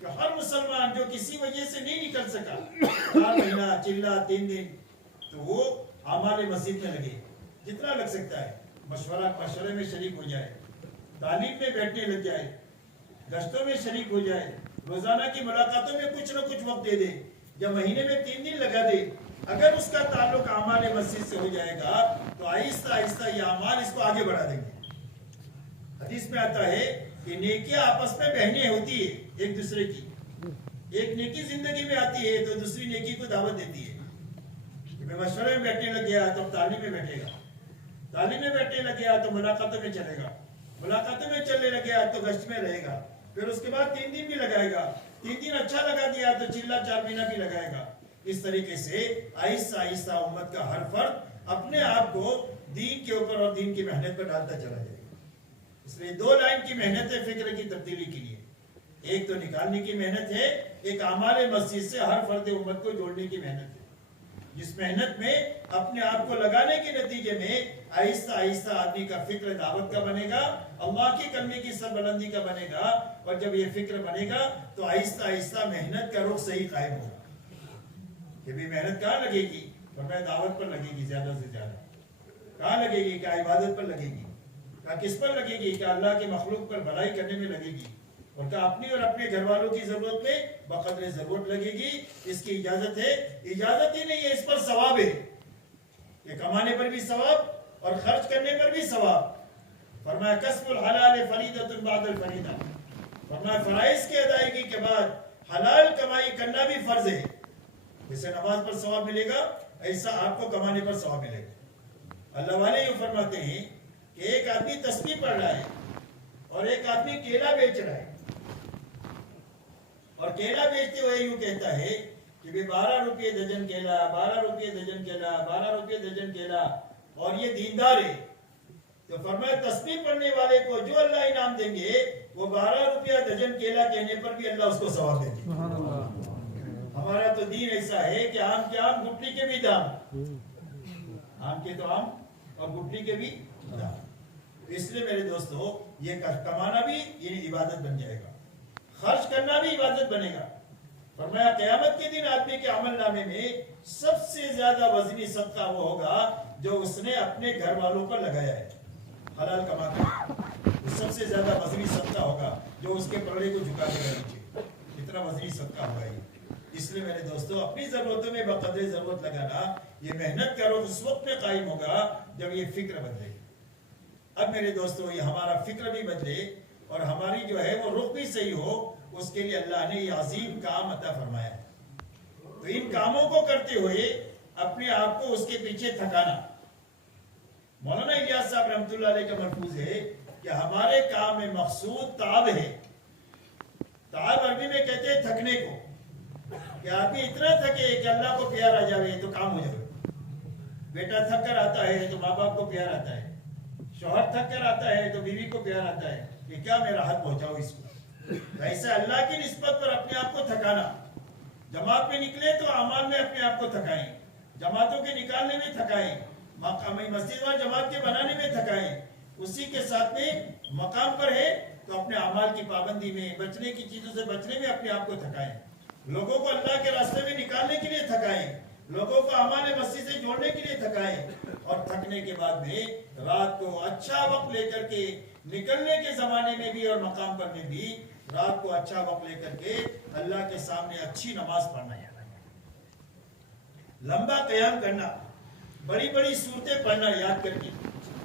کہ ہر مسلمان جو کسی وجہ سے نہیں نکل سکا 4 مہینہ چلا 3 دن, تو وہ اعمال مسجد میں لگے, جتنا لگ سکتا ہے. مشورے میں شریک ہو جائے, تعلیم میں بیٹھنے لگ جائے, گشتوں میں شریک ہو جائے, روزانہ کی ملاقاتوں میں کچھ نہ کچھ وقت دے دے, یا مہینے میں 3 دن لگا دے. اگر اس کا تعلق اعمال مسجد سے ہو جائے گا تو آہستہ آہستہ یہ اعمال اس کو آگے بڑھا دیں گے. حدیث میں آتا ہے کہ نیکیاں آپس میں بہنیں ہوتی ہے ایک دوسرے کی. ایک نیکی زندگی میں آتی ہے تو دوسری نیکی کو دعوت دیتی ہے. میں مشورے میں بیٹھنے لگ گیا تو تعلیم میں بیٹھے گا, تعلیم میں بیٹھنے لگ گیا تو ملاقاتوں میں چلے گا, ملاقاتوں میں چلنے لگ گیا تو گشت میں رہے گا, پھر اس کے بعد 3 دن بھی لگائے گا, 3 دن اچھا لگا دیا تو چلا 4 مہینہ بھی لگائے گا. اس طریقے سے آہستہ آہستہ امت کا ہر فرد اپنے آپ کو دین کے اوپر اور دین کی محنت پر ڈالتا چلا جائے گا. اس لیے 2 لائن کی محنت ہے فکر کی تبدیلی کے لیے. ایک تو نکالنے کی محنت ہے, ایک اعمال مسجد سے ہر فرد امت کو جوڑنے کی محنت ہے, جس محنت میں اپنے آپ کو لگانے کے نتیجے میں آہستہ آہستہ آدمی کا فکر دعوت کا بنے گا, اللہ کی کلمے کی سربلندی کا بنے گا. اور جب یہ فکر بنے گا تو آہستہ آہستہ محنت کا رخ صحیح قائم ہوگا. کہ بھی محنت کہاں لگے گی؟ فرمایا دعوت پر لگے گی زیادہ سے زیادہ. کہاں لگے گی؟ کہ عبادت پر لگے گی. کہا کس پر لگے گی؟ کہ اللہ کے مخلوق پر بھلائی کرنے میں لگے گی. اور کہا اپنی اور اپنے گھر والوں کی ضرورت میں بقدر ضرورت لگے گی. اس کی اجازت ہے, اجازت ہی نہیں ہے, اس پر ثواب ہے. کہ کمانے پر بھی ثواب اور خرچ کرنے پر بھی ثواب. فرمایا کسب الحلال فریضۃ بعد الفریضہ. فرمایا فرائض کی ادائیگی کے بعد حلال کمائی کرنا بھی فرض ہے. جیسے نماز پر ثواب ملے گا ایسا آپ کو کمانے پر ثواب ملے گا. اللہ والے یہ فرماتے ہیں کہ ایک آدمی تسبیح پڑھ رہا ہے اور ایک آدمی کیلا بیچ رہا ہے, اور کیلا بیچتے ہوئے یوں کہتا ہے کہ 12 روپے درجن کیلا, 12 روپے درجن کیلا, 12 روپے درجن کیلا, اور یہ دیندار ہے. تو فرمایا تسبیح پڑھنے والے کو جو اللہ انعام دیں گے وہ 12 روپیہ درجن کیلا کہنے پر بھی اللہ اس کو ثواب دیں گے. ہمارا تو دین ایسا ہے کہ آم کے آم گٹلی کے بھی دام, آم کے تو آم اور گٹلی کے بھی دام. اس لیے میرے دوستو یہ کمانا بھی یہ عبادت بن جائے گا, خرچ کرنا بھی عبادت بنے گا. فرمایا قیامت کے دن آدمی کے عمل نامے میں سب سے زیادہ وزنی صدقہ وہ ہوگا جو اس نے اپنے گھر والوں پر لگایا ہے حلال کما کر. سب سے زیادہ وزنی صدقہ ہوگا جو اس کے پلڑے کو جھکا دے گا نیچے. اتنا وزنی صدقہ ہوگا یہ. اس لیے میرے دوستو اپنی ضرورتوں میں بقدر ضرورت لگانا, یہ محنت کرو اس وقت میں قائم ہوگا جب یہ فکر بدلے. اب میرے دوستو یہ ہمارا فکر بھی بدلے اور ہماری جو ہے وہ رخ بھی صحیح ہو, اس کے لیے اللہ نے یہ عظیم کام عطا فرمایا ہے. تو ان کاموں کو کرتے ہوئے اپنے آپ کو اس کے پیچھے تھکانا. مولانا الیاس صاحب رحمۃ اللہ علیہ کا ملفوظ ہے کہ ہمارے کام میں مقصود تعب ہے. تعب عربی میں کہتے ہیں تھکنے کو, کہ آدمی اتنا تھکے کہ اللہ کو پیار آ جائے تو کام ہو جائے. بیٹا تھک کر آتا ہے تو ماں باپ کو پیار آتا ہے, شوہر تھک کر آتا ہے تو بیوی کو پیار آتا ہے کہ کیا میرا ہاتھ پہنچاؤ اس کو. ایسے اللہ کی نسبت پر اپنے آپ کو تھکانا. جماعت میں نکلے تو اعمال میں اپنے آپ کو تھکائیں, جماعتوں کے نکالنے میں تھکائیں, مسجد و جماعت کے بنانے میں تھکائیں. اسی کے ساتھ میں مقام پر ہے تو اپنے اعمال کی پابندی میں, بچنے کی چیزوں سے بچنے میں اپنے آپ کو تھکائیں. لوگوں کو اللہ کے راستے میں نکالنے کے لیے تھکائیں, لوگوں کو اعمال مسجد سے جوڑنے کے لیے تھکائیں. اور تھکنے کے بعد میں رات کو اچھا وقت لے کر کے نکلنے کے زمانے میں بھی اور مقام پر میں بھی رات کو اچھا وقت لے کر کے اللہ کے سامنے اچھی نماز پڑھنا, لمبا قیام کرنا, بڑی بڑی صورتیں پڑھنا یاد کر کے.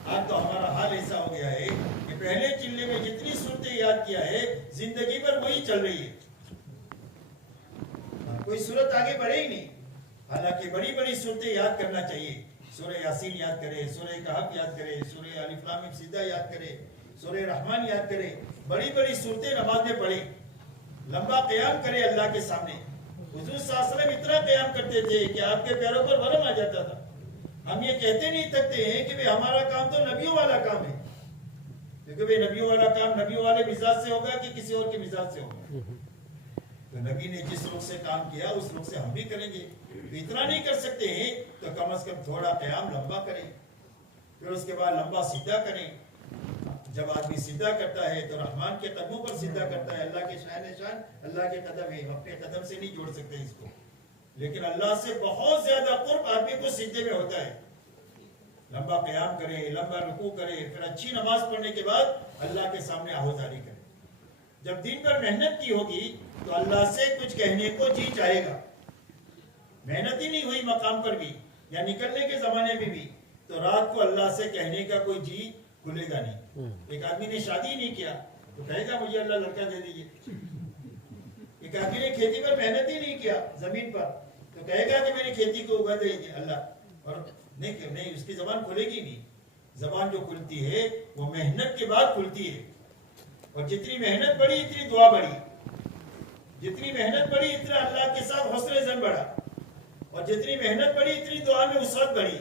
آج تو ہمارا حال ایسا ہو گیا ہے کہ پہلے چلے میں جتنی صورتیں یاد کیا ہے زندگی پر وہی چل رہی ہے, کوئی صورت آگے بڑھے ہی نہیں. حالانکہ بڑی بڑی صورتیں یاد کرنا چاہیے. سورہ یاسین یاد کرے, سورہ کہف یاد کرے, سورہ الف لام میم سجدہ یاد کرے, سورہ رحمان یاد کرے. بڑی بڑی صورتیں نماز میں پڑھے, لمبا قیام کرے اللہ کے سامنے. حضور صلی اللہ علیہ وسلم اتنا قیام کرتے تھے کہ آپ کے پیروں پر ورم آ جاتا تھا. ہم یہ کہتے نہیں تھکتے ہیں کہ ہمارا کام تو نبیوں والا کام ہے, کیونکہ نبیوں والا کام نبیوں والے مزاج سے ہوگا کہ کسی اور کے مزاج سے ہوگا. تو نبی نے جس رخ سے کام کیا اس رخ سے ہم بھی کریں گے. تو اتنا نہیں کر سکتے ہیں تو کم از کم تھوڑا قیام لمبا کریں, پھر اس کے بعد لمبا سیدھا کریں. جب آدمی سیدھا کرتا ہے تو رحمان کے قدموں پر سیدھا کرتا ہے. اللہ کے شان شان اللہ کے قدم ہے, اپنے قدم سے نہیں جوڑ سکتے اس کو, لیکن اللہ سے بہت زیادہ قرب آدمی کو سیدھے میں ہوتا ہے. لمبا قیام کرے, لمبا رکوع کرے, پھر اچھی نماز پڑھنے کے بعد اللہ کے سامنے آہوزاری کرے. جب دین پر محنت کی ہوگی تو اللہ سے کچھ کہنے کو جی چاہے گا. محنت ہی نہیں ہوئی مقام پر بھی یا نکلنے کے زمانے میں بھی تو رات کو اللہ سے کہنے کا کوئی جی کھلے گا نہیں. ایک آدمی نے شادی نہیں کیا تو کہے گا مجھے اللہ لڑکا دے دیجیے. ایک آدمی نے کھیتی پر محنت ہی نہیں کیا زمین پر تو کہے گا کہ میری کھیتی کو اگا دے اللہ. اور نہیں اس کی زبان کھلے گی نہیں. زبان جو کھلتی ہے وہ محنت کے بعد کھلتی ہے. اور جتنی محنت بڑھی اتنی دعا بڑھی, جتنی محنت بڑھی اتنا اللہ کے ساتھ حسن زن بڑھا, اور جتنی محنت بڑھی اتنی دعا میں وسعت بڑھی.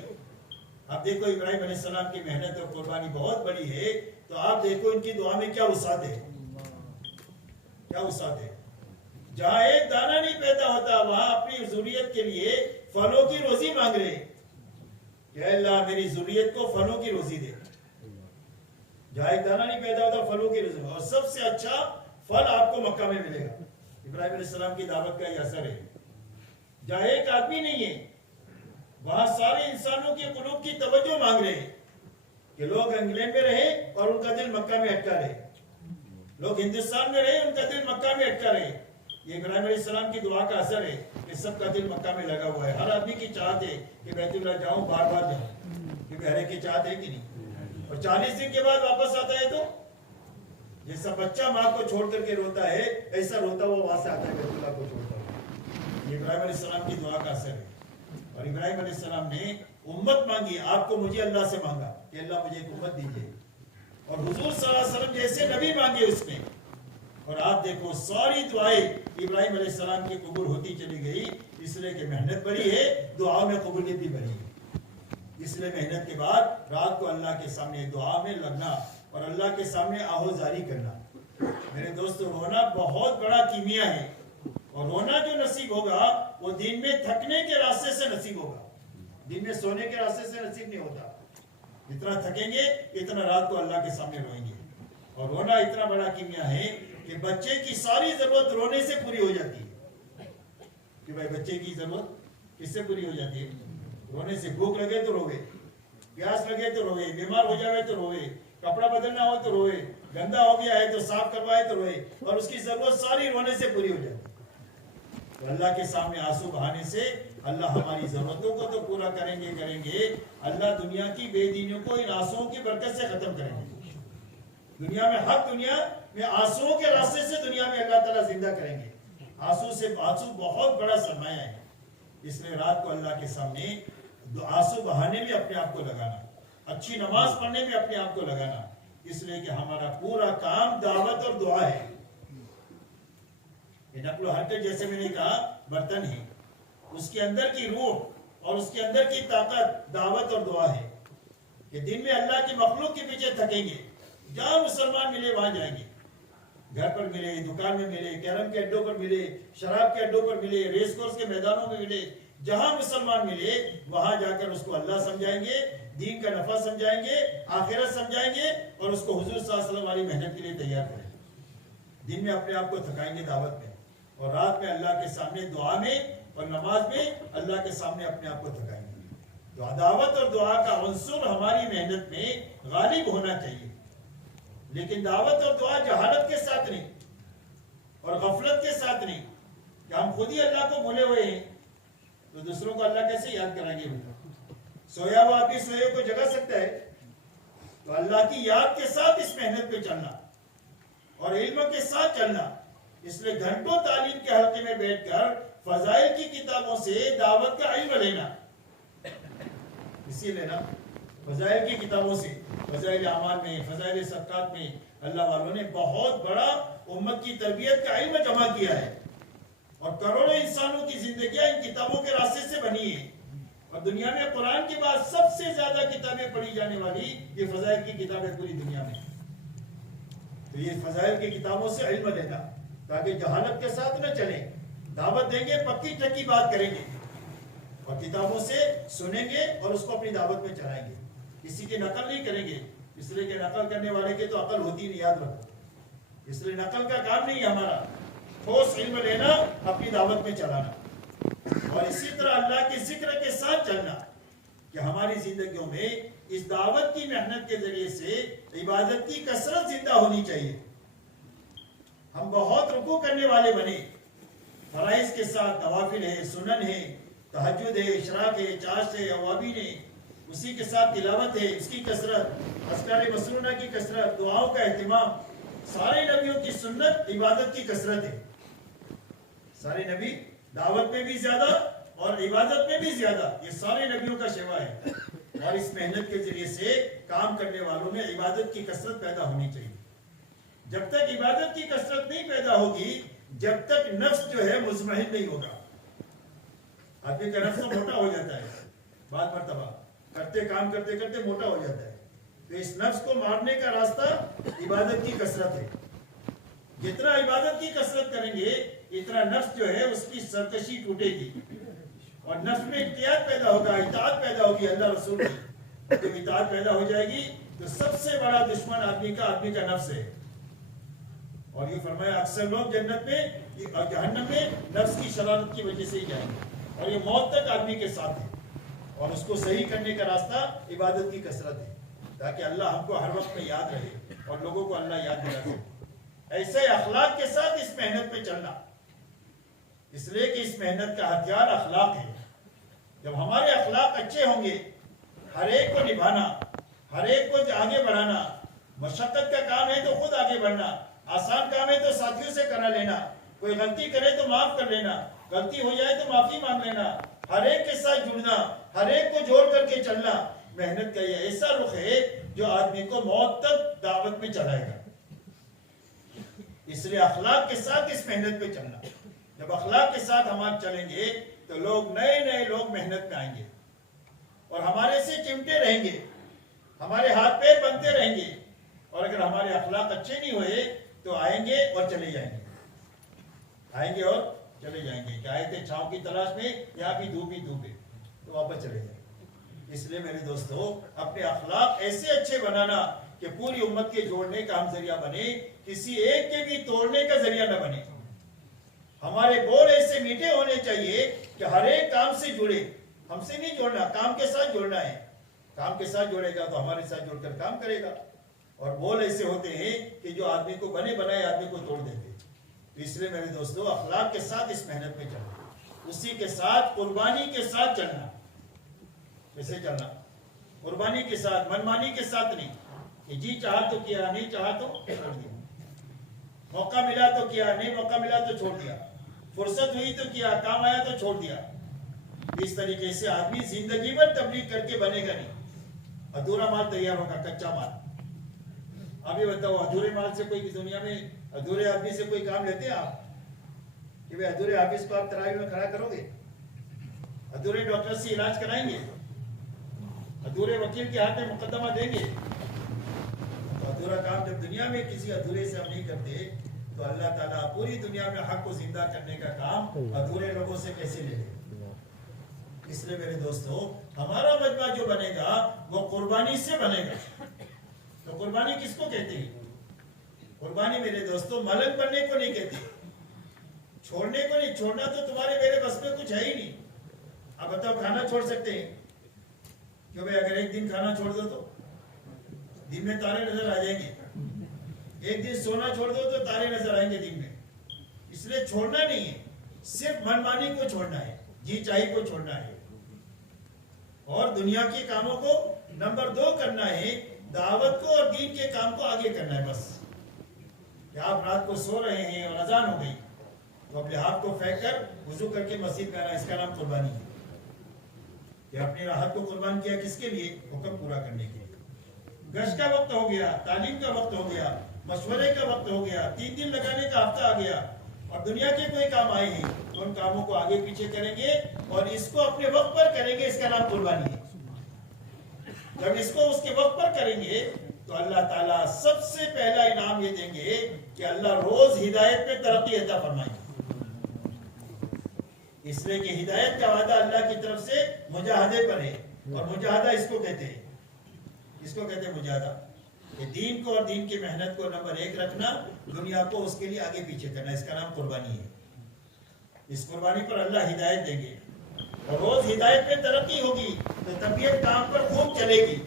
آپ دیکھو ابراہیم علیہ السلام کی محنت اور قربانی بہت بڑی ہے تو آپ دیکھو ان کی دعا میں کیا وسعت ہے, کیا وسعت ہے. جہاں ایک دانہ نہیں پیدا ہوتا وہاں اپنی ذریت کے لیے پھلوں کی روزی مانگ رہے کہ اللہ میری ذریت کو پھلوں کی روزی دے. جہاں ایک دانہ نہیں پیدا ہوتا پھلوں کی روزی, اور سب سے اچھا پھل آپ کو مکہ میں ملے گا. ابراہیم علیہ السلام کی دعوت کا یہ اثر ہے. جہاں ایک آدمی نہیں ہے وہاں سارے انسانوں کے قلوب کی توجہ مانگ رہے ہیں کہ لوگ انگلینڈ میں رہے اور ان کا دل مکہ میں اٹکا رہے, لوگ ہندوستان میں رہے ان کا دل مکہ میں اٹکا رہے. یہ ابراہیم علیہ السلام کی دعا کا اثر ہے کہ سب کا دل مکہ میں لگا ہوا ہے. ہر آدمی کی چاہت ہے کہ بیت اللہ جاؤں, بار بار جاؤں, کیونکہ ہر ایک کی چاہت ہے کہ نہیں. اور 40 دن کے بعد واپس آتا ہے تو جیسا بچہ ماں کو چھوڑ کر کے روتا ہے ایسا روتا ہوا وہاں سے آتا ہے بیت اللہ کو چھوڑتا ہوا. یہ ابراہیم علیہ السلام کی دعا کا اثر ہے. اور ابراہیم علیہ السلام نے امت مانگی, آپ کو مجھے اللہ سے مانگا کہ اللہ مجھے ایک امت دیجیے, اور حضور صلی اللہ علیہ وسلم جیسے نبی مانگے اس میں. اور آپ دیکھو ساری دعائیں ابراہیم علیہ السلام کی قبول ہوتی چلی گئی, اس لیے کہ محنت بڑی ہے, دعا میں قبولیت بھی بڑی ہے. اس لیے محنت کے بعد رات کو اللہ کے سامنے دعا میں لگنا اور اللہ کے سامنے آہوزاری کرنا. میرے دوستو رونا بہت بڑا کیمیا ہے, اور رونا جو نصیب ہوگا وہ دن میں تھکنے کے راستے سے نصیب ہوگا, دن میں سونے کے راستے سے نصیب نہیں ہوتا. جتنا تھکیں گے اتنا رات کو اللہ کے سامنے روئیں گے. اور رونا اتنا بڑا کیمیا ہے کہ بچے کی ساری ضرورت رونے سے پوری ہو جاتی ہے. کہ بھائی بچے کی ضرورت کس سے پوری ہو جاتی ہے؟ رونے سے. بھوک لگے تو روے, پیاس لگے تو روے, بیمار ہو جائے تو روے, کپڑا بدلنا ہو تو روے, گندا ہو گیا ہے تو صاف کروائے تو روے, اور اس کی ضرورت ساری رونے سے پوری ہو جاتی ہے. تو اللہ کے سامنے آنسو بہانے سے اللہ ہماری ضرورتوں کو تو پورا کریں گے. اللہ دنیا کی بے دینیوں کو ان آنسوؤں کی برکت سے ختم کریں گے. دنیا میں حق دنیا میں آنسوؤں کے راستے سے دنیا میں اللہ تعالیٰ زندہ کریں گے. آنسو بہت بڑا سرمایہ ہے. اس لیے رات کو اللہ کے سامنے آنسو بہانے میں اپنے آپ کو لگانا, اچھی نماز پڑھنے میں اپنے آپ کو لگانا, اس لیے کہ ہمارا پورا کام دعوت اور دعا ہے. یہ نقل و حرکت جیسے میں نے کہا برتن ہے, اس کے اندر کی روح اور اس کے اندر کی طاقت دعوت اور دعا ہے. کہ دن میں اللہ کی مخلوق کے پیچھے تھکیں گے, جہاں مسلمان ملے وہاں جائیں گے, گھر پر ملے, دکان میں ملے, کیرم کے اڈوں پر ملے, شراب کے اڈوں پر ملے, ریس کورس کے میدانوں میں ملے, جہاں مسلمان ملے وہاں جا کر اس کو اللہ سمجھائیں گے, دین کا نفع سمجھائیں گے, آخرت سمجھائیں گے, اور اس کو حضور صلی اللہ علیہ وسلم والی محنت کے لیے تیار کریں گے. دن میں اپنے آپ کو تھکائیں گے دعوت میں, اور رات میں اللہ کے سامنے دعا میں اور نماز میں اللہ کے سامنے اپنے آپ کو تھکائیں گے. تو دعوت اور دعا کا عنصر ہماری محنت میں غالب ہونا چاہیے. لیکن دعوت اور دعا جہالت کے ساتھ نہیں اور غفلت کے ساتھ نہیں, کہ ہم خود ہی اللہ کو بھولے ہوئے ہیں تو دوسروں کو اللہ کیسے یاد کرائیں گے. سویا ہوا آدمی سوئے کو جگا سکتا ہے. تو اللہ کی یاد کے ساتھ اس محنت پہ چلنا اور علم کے ساتھ چلنا. اس لیے گھنٹوں تعلیم کے حلقے میں بیٹھ کر فضائل کی کتابوں سے دعوت کا علم لینا, اسی لینا فضائل کی کتابوں سے, فضائل اعمال میں, فضائل صدقات میں اللہ والوں نے بہت بڑا امت کی تربیت کا علم جمع کیا ہے. اور کروڑوں انسانوں کی زندگیاں ان کتابوں کے راستے سے بنی ہیں. اور دنیا میں قرآن کے بعد سب سے زیادہ کتابیں پڑھی جانے والی یہ فضائل کی کتابیں پوری دنیا میں. تو یہ فضائل کی کتابوں سے علم لینا تاکہ جہالت کے ساتھ نہ چلیں. دعوت دیں گے پکی ٹکی بات کریں گے, اور کتابوں سے سنیں گے اور اس کو اپنی دعوت میں چلائیں گے. کسی کی نقل نہیں کریں گے, اس لیے کہ نقل کرنے والے کے تو عقل ہوتی نہیں, یاد رکھو. اس لیے نقل کا کام نہیں ہے ہمارا, ٹھوس علم لینا, اپنی دعوت میں چلانا. اور اسی طرح اللہ کے ذکر کے ساتھ چلنا کہ ہماری زندگیوں میں اس دعوت کی محنت کے ذریعے سے عبادت کی کثرت زندہ ہونی چاہیے. ہم بہت رکوع کرنے والے بنے، فرائض کے ساتھ نوافل ہے، سنن ہے، تہجد ہے، اشراق ہے، چاشت ہے، اوابین ہے، اسی کے ساتھ تلاوت ہے، اس کی کثرت، اذکار مسنونہ کی کثرت، دعاؤں کا اہتمام. سارے نبیوں کی سنت عبادت کی کثرت ہے. سارے نبی دعوت میں بھی زیادہ اور عبادت میں بھی زیادہ، یہ سارے نبیوں کا شیوا ہے. اور اس محنت کے ذریعے سے کام کرنے والوں میں عبادت کی کثرت پیدا ہونی چاہیے. جب تک عبادت کی کثرت نہیں پیدا ہوگی، جب تک نفس جو ہے مطمئن نہیں ہوگا. آدمی کا نفس موٹا ہو جاتا ہے، بعض مرتبہ کرتے کام کرتے کرتے موٹا ہو جاتا ہے. تو اس نفس کو مارنے کا راستہ عبادت کی کثرت ہے. جتنا عبادت کی کثرت کریں گے اتنا نفس جو ہے اس کی سرکشی ٹوٹے گی، اور نفس میں اختیار پیدا ہوگا، اطاعت پیدا ہوگی اللہ رسول کی. جب اطاعت پیدا ہو جائے گی تو سب سے بڑا دشمن آدمی کا نفس ہے. اور یہ فرمایا اکثر لوگ جنت میں اور جہنم میں نفس کی شرارت کی وجہ سے ہی جائیں گے، اور یہ موت تک آدمی کے ساتھ ہے. اور اس کو صحیح کرنے کا راستہ عبادت کی کثرت ہے، تاکہ اللہ ہم کو ہر وقت میں یاد رہے اور لوگوں کو اللہ یاد دلا سکے. ایسے اخلاق کے ساتھ اس محنت میں چلنا، اس لیے کہ اس محنت کا ہتھیار اخلاق ہے. جب ہمارے اخلاق اچھے ہوں گے، ہر ایک کو نبھانا، ہر ایک کو آگے بڑھانا. مشقت کا کام ہے تو خود آگے بڑھنا، آسان کام ہے تو ساتھیوں سے کرا لینا. کوئی غلطی کرے تو معاف کر لینا، غلطی ہو جائے تو معافی مانگ لینا. ہر ایک کے ساتھ جڑنا، ہر ایک کو جوڑ کر کے چلنا. محنت کا یہ ایسا رخ ہے جو آدمی کو موت تک دعوت میں چلائے گا. اس لیے اخلاق کے ساتھ اس محنت پہ چلنا. جب اخلاق کے ساتھ ہم آپ چلیں گے تو نئے لوگ محنت میں آئیں گے اور ہمارے سے چمٹے رہیں گے، ہمارے ہاتھ پیر بنتے رہیں گے. اور اگر ہمارے اخلاق اچھے نہیں ہوئے تو آئیں گے اور چلے جائیں گے، آئیں گے اور چلے جائیں گے. کہ آئے تھے چھاؤں کی تلاش میں، یہاں بھی دھوپ ہی دھوپ ہے، تو واپس چلے جائیں گے. اس لیے میرے دوستو، اپنے اخلاق ایسے اچھے بنانا کہ پوری امت کے جوڑنے کا ہم ذریعہ بنے، کسی ایک کے بھی توڑنے کا ذریعہ نہ بنے. ہمارے بول ایسے میٹھے ہونے چاہیے کہ ہر ایک کام سے جڑے. ہم سے نہیں جوڑنا، کام کے ساتھ جوڑنا ہے. کام کے ساتھ جوڑے گا تو ہمارے ساتھ جڑ کر کام کرے گا. اور بول ایسے ہوتے ہیں کہ جو آدمی کو بنے بنائے آدمی کو توڑ دیتے. تو اس لیے میرے دوستو، اخلاق کے ساتھ اس محنت میں چلنا، اسی کے ساتھ قربانی کے ساتھ چلنا. کیسے چلنا؟ قربانی کے ساتھ، منمانی کے ساتھ نہیں کہ جی چاہا تو کیا، نہیں چاہا تو چھوڑ دیا. موقع ملا تو کیا، نہیں موقع ملا تو چھوڑ دیا. فرصت ہوئی تو کیا، کام آیا تو چھوڑ دیا. اس طریقے سے آدمی زندگی بھر تبلیغ کر کے بنے گا نہیں. ادھورا مال تیار ہوگا، کچا مال. ابھی بتاؤ، ادھورے مال سے کوئی دنیا میں، ادھورے آدمی سے کوئی کام لیتے ہیں آپ؟ کہ بھائی ادھورے آفس کو آپ تراویح میں کھڑا کرو گے؟ ادھورے ڈاکٹر سے علاج کرائیں گے؟ ادھورے وکیل کے ہاتھ میں مقدمہ دیں گے؟ تو ادھورا کام جب دنیا میں کسی ادھورے سے ہم نہیں کرتے تو اللہ تعالیٰ پوری دنیا میں حق کو زندہ کرنے کا کام ادھورے لوگوں سے کیسے لے لے؟ اس لیے میرے دوستو، ہمارا مجمع جو بنے گا وہ قربانی سے بنے گا. تو قربانی کس کو کہتے ہیں؟ قربانی میرے دوستو ملک بننے کو نہیں کہتے، چھوڑنے کو نہیں. چھوڑنا تو تمہارے میرے بس میں کچھ ہے ہی نہیں. اب بتاؤ، کھانا چھوڑ سکتے ہیں کہ بھائی اگر ایک دن کھانا چھوڑ دو تو دن میں تارے نظر آ جائیں گے. ایک دن سونا چھوڑ دو تو تارے نظر آئیں گے دن میں. اس لیے چھوڑنا نہیں ہے، صرف منمانی کو چھوڑنا ہے، جی چاہی کو چھوڑنا ہے. اور دنیا کے کاموں کو نمبر 2 کرنا ہے، دعوت کو اور دین کے کام کو آگے کرنا ہے. بس کہ آپ رات کو سو رہے ہیں اور اذان ہو گئی تو اپنے ہاتھ کو پھینک کر وضو کر کے مسجد میں آنا، اس کا نام قربانی ہے. کہ اپنے راحت کو قربان کیا کس کے لیے؟ حکم پورا کرنے کے لیے. گشت کا وقت ہو گیا، تعلیم کا وقت ہو گیا، مشورے کا وقت ہو گیا، 3 دن لگانے کا ہفتہ آ گیا، اور دنیا کے کوئی کام آئے ہیں تو ان کاموں کو آگے پیچھے کریں گے اور اس کو اپنے وقت پر کریں گے. اس کا نام قربانی ہے. جب اس کو اس کے وقت پر کریں گے تو اللہ تعالیٰ سب سے پہلا انعام یہ دیں گے کہ اللہ روز ہدایت پہ ترقی عطا فرمائیں گے. اس لیے کہ ہدایت کا وعدہ اللہ کی طرف سے مجاہدے پر ہے. اور مجاہدہ اس کو کہتے ہیں، اس کو کہتے ہیں مجاہدہ، کہ دین کو اور دین کی محنت کو نمبر 1 رکھنا، دنیا کو اس کے لیے آگے پیچھے کرنا. اس کا نام قربانی ہے. اس قربانی پر اللہ ہدایت دیں گے اور روز ہدایت پہ ترقی ہوگی تو طبیعت کام پر خوب چلے گی.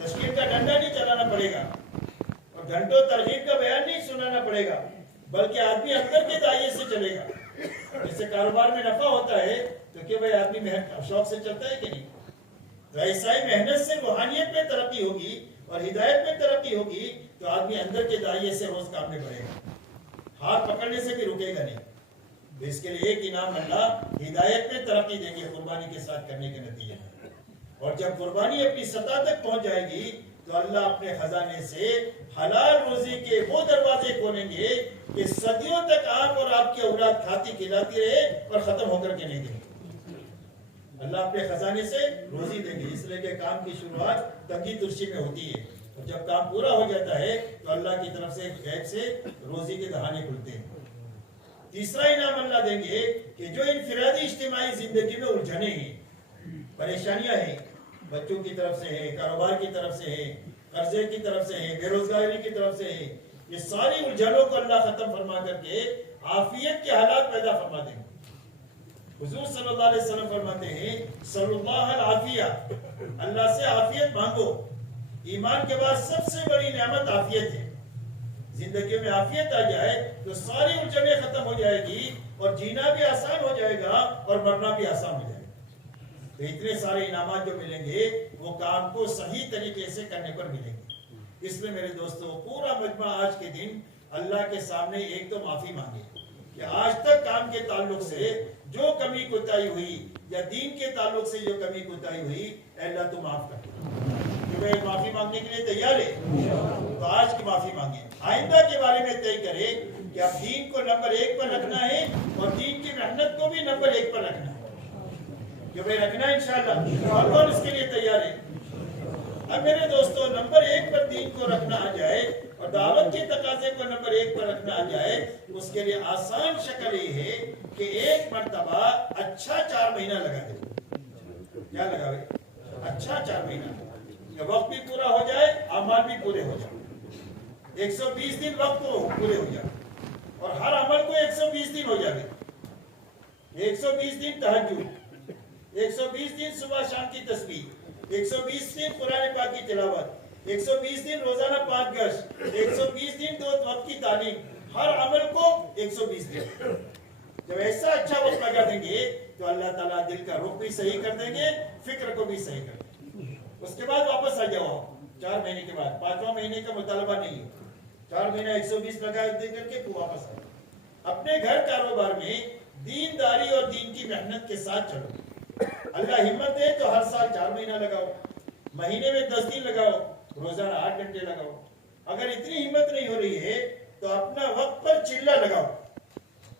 تشکیل کا ڈنڈا نہیں چلانا پڑے گا اور اور گھنٹوں ترغیب کا بیان نہیں سنانا پڑے گا، بلکہ آدمی اندر کے دائیں سے چلے گا. جیسے کاروبار میں نفع ہوتا ہے تو کہ بھائی آدمی محنت شوق سے چلتا ہے کہ نہیں؟ تو ایسا ہی محنت سے روحانیت میں ترقی ہوگی اور ہدایت میں ترقی ہوگی تو آدمی اندر کے دائیں سے روز کام میں بڑھے گا، ہاتھ پکڑنے سے بھی رکے گا نہیں. اس کے لیے ایک انعام اللہ ہدایت میں ترقی دیں گے قربانی کے ساتھ کرنے کے نتیجے میں. اور جب قربانی اپنی سطح تک پہنچ جائے گی تو اللہ اپنے خزانے سے حلال روزی کے وہ دروازے کھولیں گے کہ صدیوں تک آپ اور آپ کی اولاد کھاتی کھلاتی رہے اور ختم ہو کر کے نہیں دیں گے. اللہ اپنے خزانے سے روزی دیں گے، اس لیے کہ کام کی شروعات تنگی ترشی میں ہوتی ہے، اور جب کام پورا ہو جاتا ہے تو اللہ کی طرف سے غیب سے روزی کے دہانے کھلتے ہیں. تیسرا انعام اللہ دیں گے کہ جو انفرادی اجتماعی زندگی میں الجھنیں ہیں، پریشانیاں ہیں، بچوں کی طرف سے ہے، کاروبار کی طرف سے ہے، قرضے کی طرف سے ہے، بے روزگاری کی طرف سے ہے، یہ ساری الجھنوں کو اللہ ختم فرما کر کے عافیت کے حالات پیدا فرما دیں گے. حضور صلی اللہ علیہ وسلم فرماتے ہیں صلی اللہ العافیہ، اللہ سے عافیت مانگو. ایمان کے بعد سب سے بڑی نعمت عافیت ہے. زندگی میں عافیت آ جائے تو ساری الجھنیں ختم ہو جائے گی اور جینا بھی آسان ہو جائے گا اور مرنا بھی آسان ہو جائے گا. تو اتنے سارے انعامات جو ملیں گے وہ کام کو صحیح طریقے سے کرنے پر ملیں گے. اس لیے میرے دوستو پورا مجمع آج کے دن اللہ کے سامنے ایک تو معافی مانگے کہ آج تک کام کے تعلق سے جو کمی کوتاہی ہوئی یا دین کے تعلق سے جو کمی کوتاہی ہوئی، اے اللہ تو معاف کر. کیونکہ معافی مانگنے کے لیے تیار ہے تو آج کی معافی مانگیں. آئندہ کے بارے میں طے کرے کہ اب دین کو نمبر 1 پر رکھنا ہے اور دین کی محنت کو بھی نمبر 1 پر رکھنا ہے. کہ بھائی رکھنا ہے انشاءاللہ، اور کون اس کے لیے تیار ہے؟ اب میرے دوستو نمبر 1 پر دین کو رکھنا آ جائے اور دعوت کے تقاضے کو نمبر 1 پر رکھنا آ جائے، اس کے لیے آسان شکل یہ ہے کہ ایک مرتبہ اچھا 4 مہینہ لگا دے. کیا لگاوے؟ اچھا 4 مہینہ. وقت بھی پورا ہو جائے، اعمال بھی پورے ہو جائے. 120 دن وقت کو پورے ہو جائے اور ہر عمل کو 120 دن ہو جائے. 120 دن تہجد، 120 دن صبح شام کی تسبیح، 120 دن قرآن پاک کی تلاوت، 120 دن روزانہ 5 گشت، 120 دن 2 وقت کی تعلیم. ہر عمل کو 120 دن. جب ایسا اچھا وقت لگا دیں گے تو اللہ تعالیٰ دل کا رخ بھی صحیح کر دیں گے، فکر کو بھی صحیح کر دیں گے. اس کے بعد واپس آ جاؤ 4 مہینے کے بعد. 5واں مہینے کا مطالبہ نہیں ہے. 4 مہینہ 120 لگا دے کر کے تو واپس آ جاؤ. اپنے گھر کاروبار میں دینداری اور دین کی محنت کے ساتھ چلو. اللہ ہمت دے تو ہر سال 4 مہینہ لگاؤ، مہینے میں 10 دن لگاؤ، روزانہ 8 گھنٹے لگاؤ. اگر اتنی ہمت نہیں ہو رہی ہے تو اپنا وقت پر چلہ لگاؤ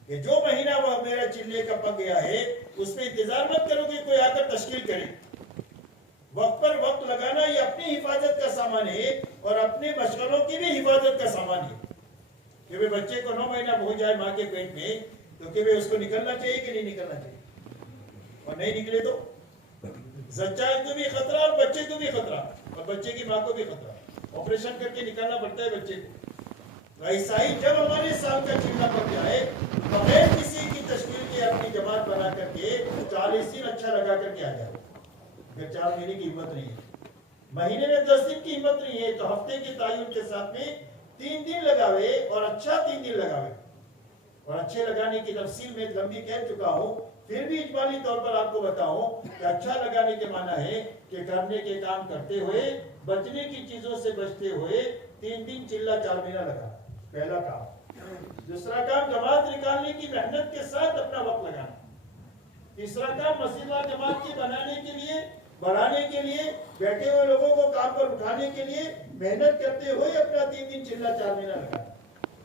کہ جو مہینہ وہ میرا چلے کا پک گیا ہے اس میں انتظار مت کرو کہ کوئی آ کر تشکیل کرے. وقت پر وقت لگانا یہ اپنی حفاظت کا سامان ہے اور اپنے مشغلوں کی بھی حفاظت کا سامان ہے. کہ وہ بچے کو 9 مہینہ ہو جائے ماں کے پیٹ میں تو کہ اس کو نکلنا چاہیے کہ نہیں نکلنا چاہیے؟ اور نہیں نکلے تو زچہ کو بھی خطرہ اور بچے کو بھی خطرہ اور بچے کی ماں کو بھی خطرہ. آپریشن کر کے نکالنا پڑتا ہے بچے کو. ایسا ہی جب ہمارے سال کا چلہ پڑ جائے بغیر کسی کی تشکیل کے اپنی جماعت بنا کر کے 40 دن اچھا لگا کر کے آ جائے. پھر 4 مہینے کی ہمت نہیں ہے، مہینے میں 10 دن کی ہمت نہیں ہے تو ہفتے کے تعین کے ساتھ میں 3 دن لگاوے اور اچھا 3 دن لگاوے. اور اچھے لگانے کی تفصیل میں لمبی کہہ چکا ہوں، پھر بھی اجمالی طور پر آپ کو بتاؤں کہ اچھا لگانے کے معنی ہے کہ کرنے کے کام کرتے ہوئے بچنے کی چیزوں سے بچتے ہوئے 3 دن چلہ 4 مہینہ لگا. پہلا کام. دوسرا کام جماعت نکالنے کی محنت کے ساتھ اپنا وقت لگانا. تیسرا کام مسجد جماعت کے بنانے کے لیے، بڑھانے کے لیے، بیٹھے ہوئے لوگوں کو کام پر اٹھانے کے لیے محنت کرتے ہوئے اپنا 3 دن چلہ 4 مہینہ لگانا.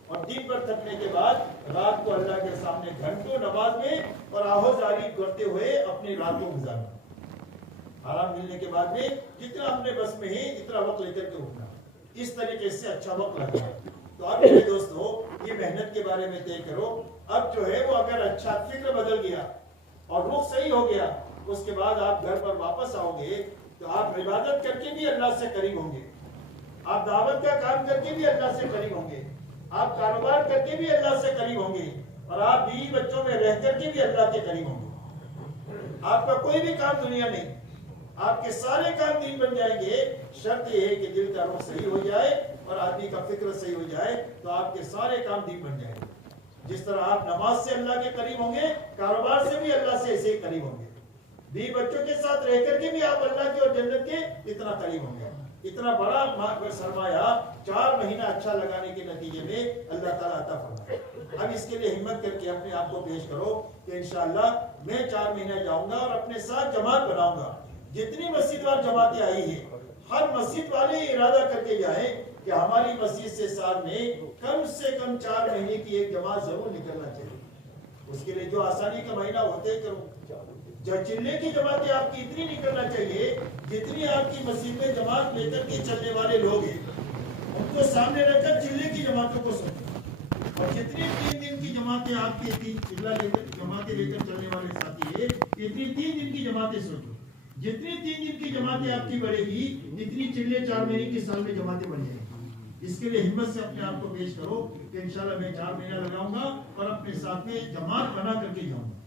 اور دن پر تھکنے کے بعد رات کو اللہ کے سامنے گھنٹوں نماز میں اور آہو زاری کرتے ہوئے اپنی رات کو گزارنا. آرام ملنے کے بعد میں جتنا ہم نے بس میں ہے اتنا وقت لے کر کے اٹھنا. اس طریقے سے اچھا وقت لگنا. تو اب میرے دوستو یہ محنت کے بارے میں طے کرو. اب جو ہے وہ اگر اچھا فکر بدل گیا اور رخ صحیح ہو گیا اس کے بعد آپ گھر پر واپس آؤ گے تو آپ عبادت کر کے بھی اللہ سے قریب ہوں گے، آپ دعوت کا کام کر کے بھی اللہ سے قریب ہوں گے، آپ کاروبار کر کے بھی اللہ سے قریب ہوں گے، اور آپ بیوی بچوں میں رہ کر کے بھی اللہ کے قریب ہوں گے. آپ کا کوئی بھی کام دنیا نہیں، آپ کے سارے کام دین بن جائیں گے. شرط یہ ہے کہ دل کا رخ صحیح ہو جائے اور آدمی کا فکر صحیح ہو جائے تو آپ کے سارے کام دین بن جائیں گے. جس طرح آپ نماز سے اللہ کے قریب ہوں گے, کاروبار سے بھی اللہ سے ایسے ہی قریب ہوں گے. بیوی بچوں کے ساتھ رہ کر کے بھی آپ اللہ کے اور جنت کے اتنا قریب ہوں گے. اتنا بڑا سرمایہ 4 مہینہ اچھا لگانے کے نتیجے میں اللہ تعالیٰ عطا فرمائے. اب اس کے لیے ہمت کر کے اپنے آپ کو پیش کرو کہ انشاءاللہ میں 4 مہینے جاؤں گا اور اپنے ساتھ جماعت بناؤں گا. جتنی مسجد وار جماعتیں آئی ہیں, ہر مسجد والے ارادہ کر کے جائیں کہ ہماری مسجد سے سال میں کم سے کم 4 مہینے کی ایک جماعت ضرور نکلنا چاہیے. اس کے لیے جو آسانی کا مہینہ ہوتے کرو. چلنے کی جماعتیں آپ کی اتنی نکلنا چاہیے جتنی آپ کی مسجد میں جماعت لے کر کے چلنے والے لوگ ہیں, ان کو سامنے رکھ کر چلنے کی جماعتوں کو سمجھو. اور جتنی 3 دن کی جماعتیں آپ کی جماعتیں لے کر چلنے والے ساتھی ہیں, اتنی 3 دن کی جماعتیں سوچو. جتنی 3 دن کی جماعتیں آپ کی بڑھے گی اتنی چلے 4 مہینے کے سال میں جماعتیں بڑھ جائیں گی. اس کے لیے ہمت سے اپنے آپ کو پیش کرو کہ انشاءاللہ میں 4 مہینہ لگاؤں گا اور اپنے ساتھ میں جماعت بنا کر کے جاؤں گا.